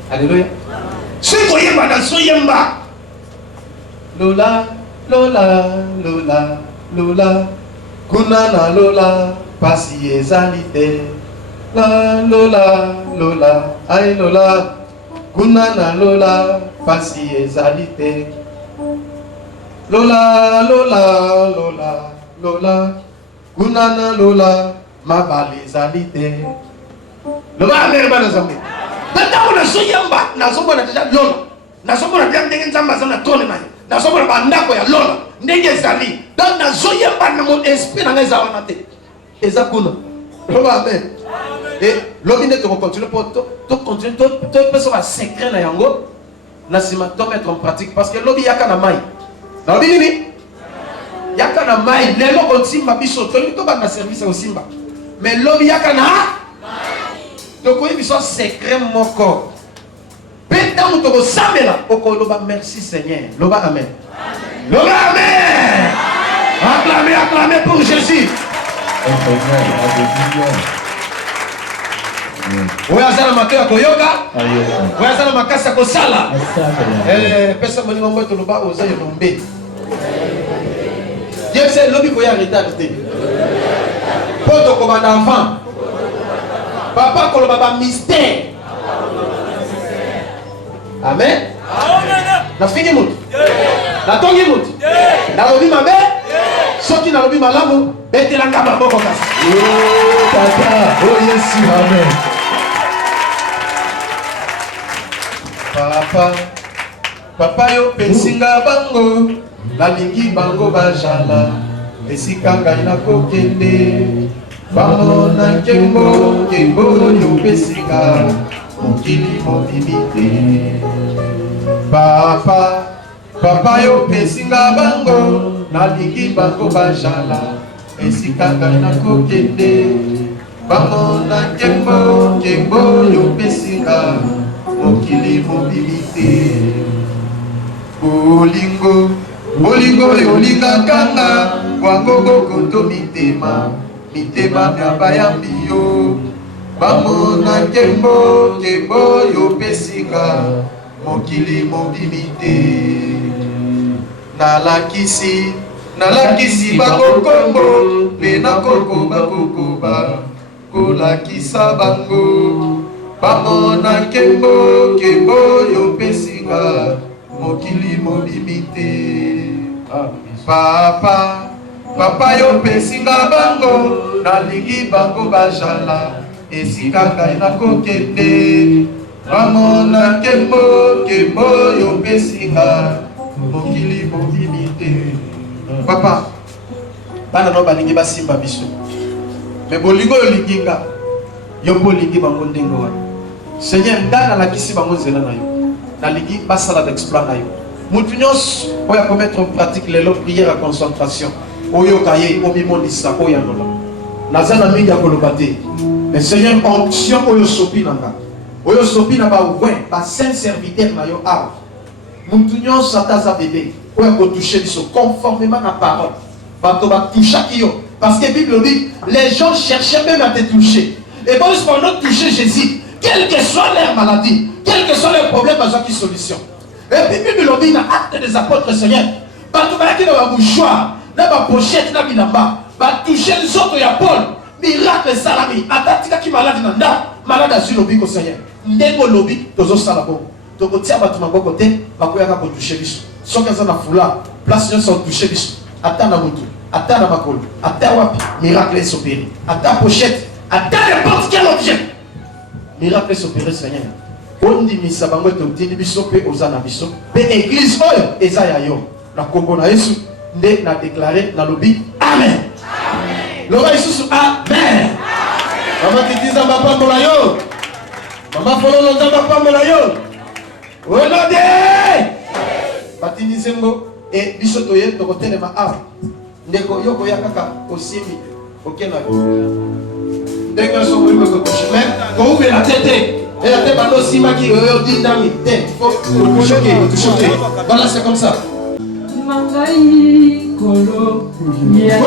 alléluia. Ce qu'on y a dans ce yemba, Lola, Lola, Lola, Lola, Kunana Lola, Pasi ezalite, La Lola, Lola, Aïe Lola, Kunana Lola, Pasi ezalite, Lola, Lola, Lola, Lola, Kunana Lola, Mabali ezalite. Lola, Amen, Amen. Maintenant, on a ce yamba, n'a pas déjà l'homme. N'a pas déjà des gens qui ont tourné. N'a pas bandako ya l'homme. N'est zali. Donc, n'a pas yamba dans mon esprit dans les avantages. Et ça, qu'on a. Amen. Et l'homme n'est pas continué pour tout continuer. Tout personne va secret na yango. N'a pas mettre en pratique parce que l'homme y a qu'un amaï. L'homme y a qu'un amaï. Les gens ont simba biso. Tout le monde a service au simba. Mais l'homme y a qu'un amaï. Donc, il y a un secret mon corps. Pétant, nous te samela. Merci Seigneur. Loba Amen. Loba Amen. Acclamez, acclamez pour Jésus. Oui, azala mato ya koyoka. Oui, azala makasa kosala. Pesa moni mambo to loba ozayo nombe. Dieu sait lobi koya retardé. Poto ko bana enfant. Papa kolobaba mystère. Amen. Na fini mutu. Na tongi mutu. Na lobi mabe. Soki na lobi malamu. Betela ngaba boko kasi. Oh papa. Oh Yesu. Amen. Papa. Papa yo pensinga bango. Nalingi bango bajala. Esika ngai na kokende. Bamona kembo, kembo yo pesika, mokili mobimite. Papa, papa yo pesinga bango, nalingi bango bajala, esika ngai na kokende. Bamona kembo, kembo yo pesika, mokili mobimite. Bolingo, bolingo yo lingakanga, wangogo koto mitema. Mitema miabayambi yo bamona kembo kembo yo pesika mokili mobimite nalakisi bakokombo pe nakoko bakokoba kolakisa bango bamona kembo kembo yo pesika mokili mobimite papa Papa yo pesinga bango, nalingi bango bajala, esika ngai na kokende. Bamona kembo, kembo yo pesinga, mokili mobimite. Papa, bana no balingi basimba biso. Me bolingo yo linginga, yo bolingi bango ndengo wana. Seigneur, ndana la kisi bango nzela na yo. Nalingi basala d'exploit na yo. Mutu nyonso oya commettre en pratique les prières à concentration. Oyo kaye omimondisa oyanola nazana mingi akolobate mais Seigneur onction oyo sopi nanga oyo sopi na ba ouais ba saint serviteur na yo a mutu nyonso ataza bébé oyo ko toucher biso conformément à parole bato ba toucha yo parce que Bible dit les gens cherchaient même à te toucher et bon pendant toucher Jésus quelle que soit leur maladie quel que soit leur problème besoin qui solution et puis Bible dit dans Actes des apôtres Seigneur bato ba ki na ba mouchoir na ba pochette na bilamba ba toucher les autres ya Paul miracle salami atatika ki malade na nda malade azwi lobi ko Seigneur ndeko lobi tozo sala bon tokotia bato maboko te bakoyaka kotouche biso soki aza na fula place nyonso otouche biso ata na mutu ata na makolo ata wapi miracle s'opérer ata pochette ata n'importe quel objet miracle s'opérer Seigneur ondimisa bango ete otindi biso mpe oza na biso mpe église oyo eza ya yo na kombo na Yesu nde na déclaré na lobi amen loba lisusu amen mama titi nzambe apambola yo mama fololo nzambe apambola yo olode batindi nzengo e biso toye tokotelema awa ndeko yo koya kaka osimbi okena ndenge nyonso koyi kokotouche me koumela te te eya te bando osimaki oyo dindami te otouche. Voilà, c'est comme ça. Mangai kolo ya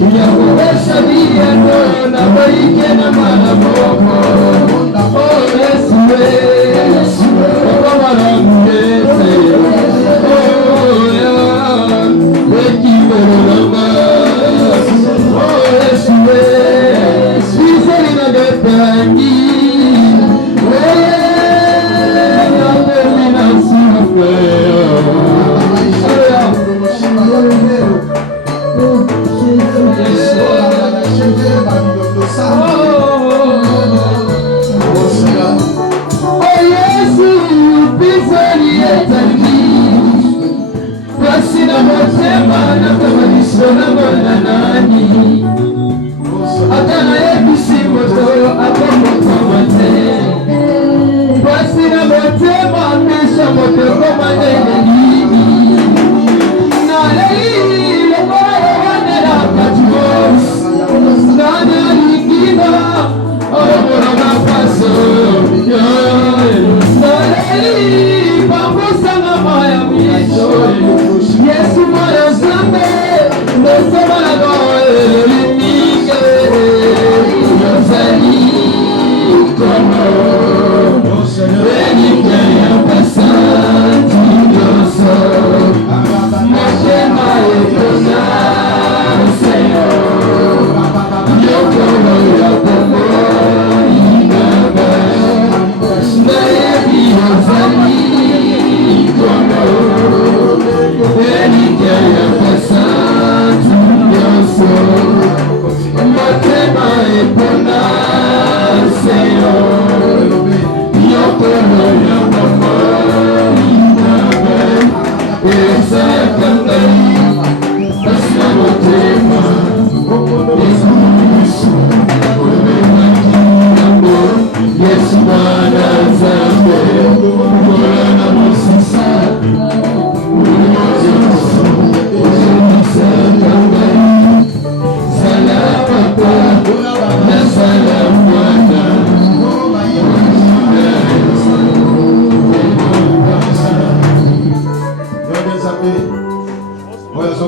Yeah. mana kama lisona mwana nani atana yebisi moto akomoko mate basi na motema misha moto koma nene nini na lei lekora wanela katuos nana likina oromora mapaso na lei pamosa na maya miso Yesu moyo zambe Nosema na goe Limike Yozali Kono Benike ya pasanti Yoso Moshema Yekona Seyo Yokoro Yakomo Inabe Naebi Yozali Kono Benike ya pasanti Yoso Motema Epona Seyo Yokoro Yakomo Inabe Esa Kantai Asa Motema Yesu Yesu Mwana Zambe Mwana Mosisa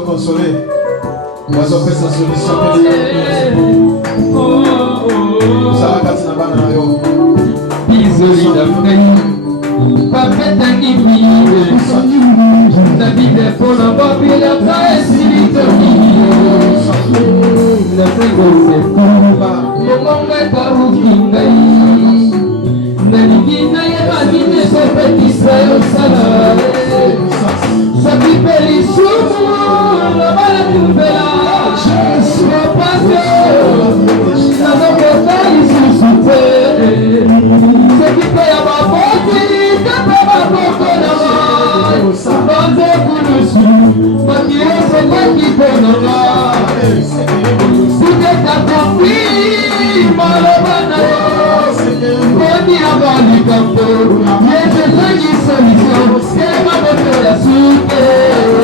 consoler, mais on fait sa solution. Ça va quand tu n'as pas Yes,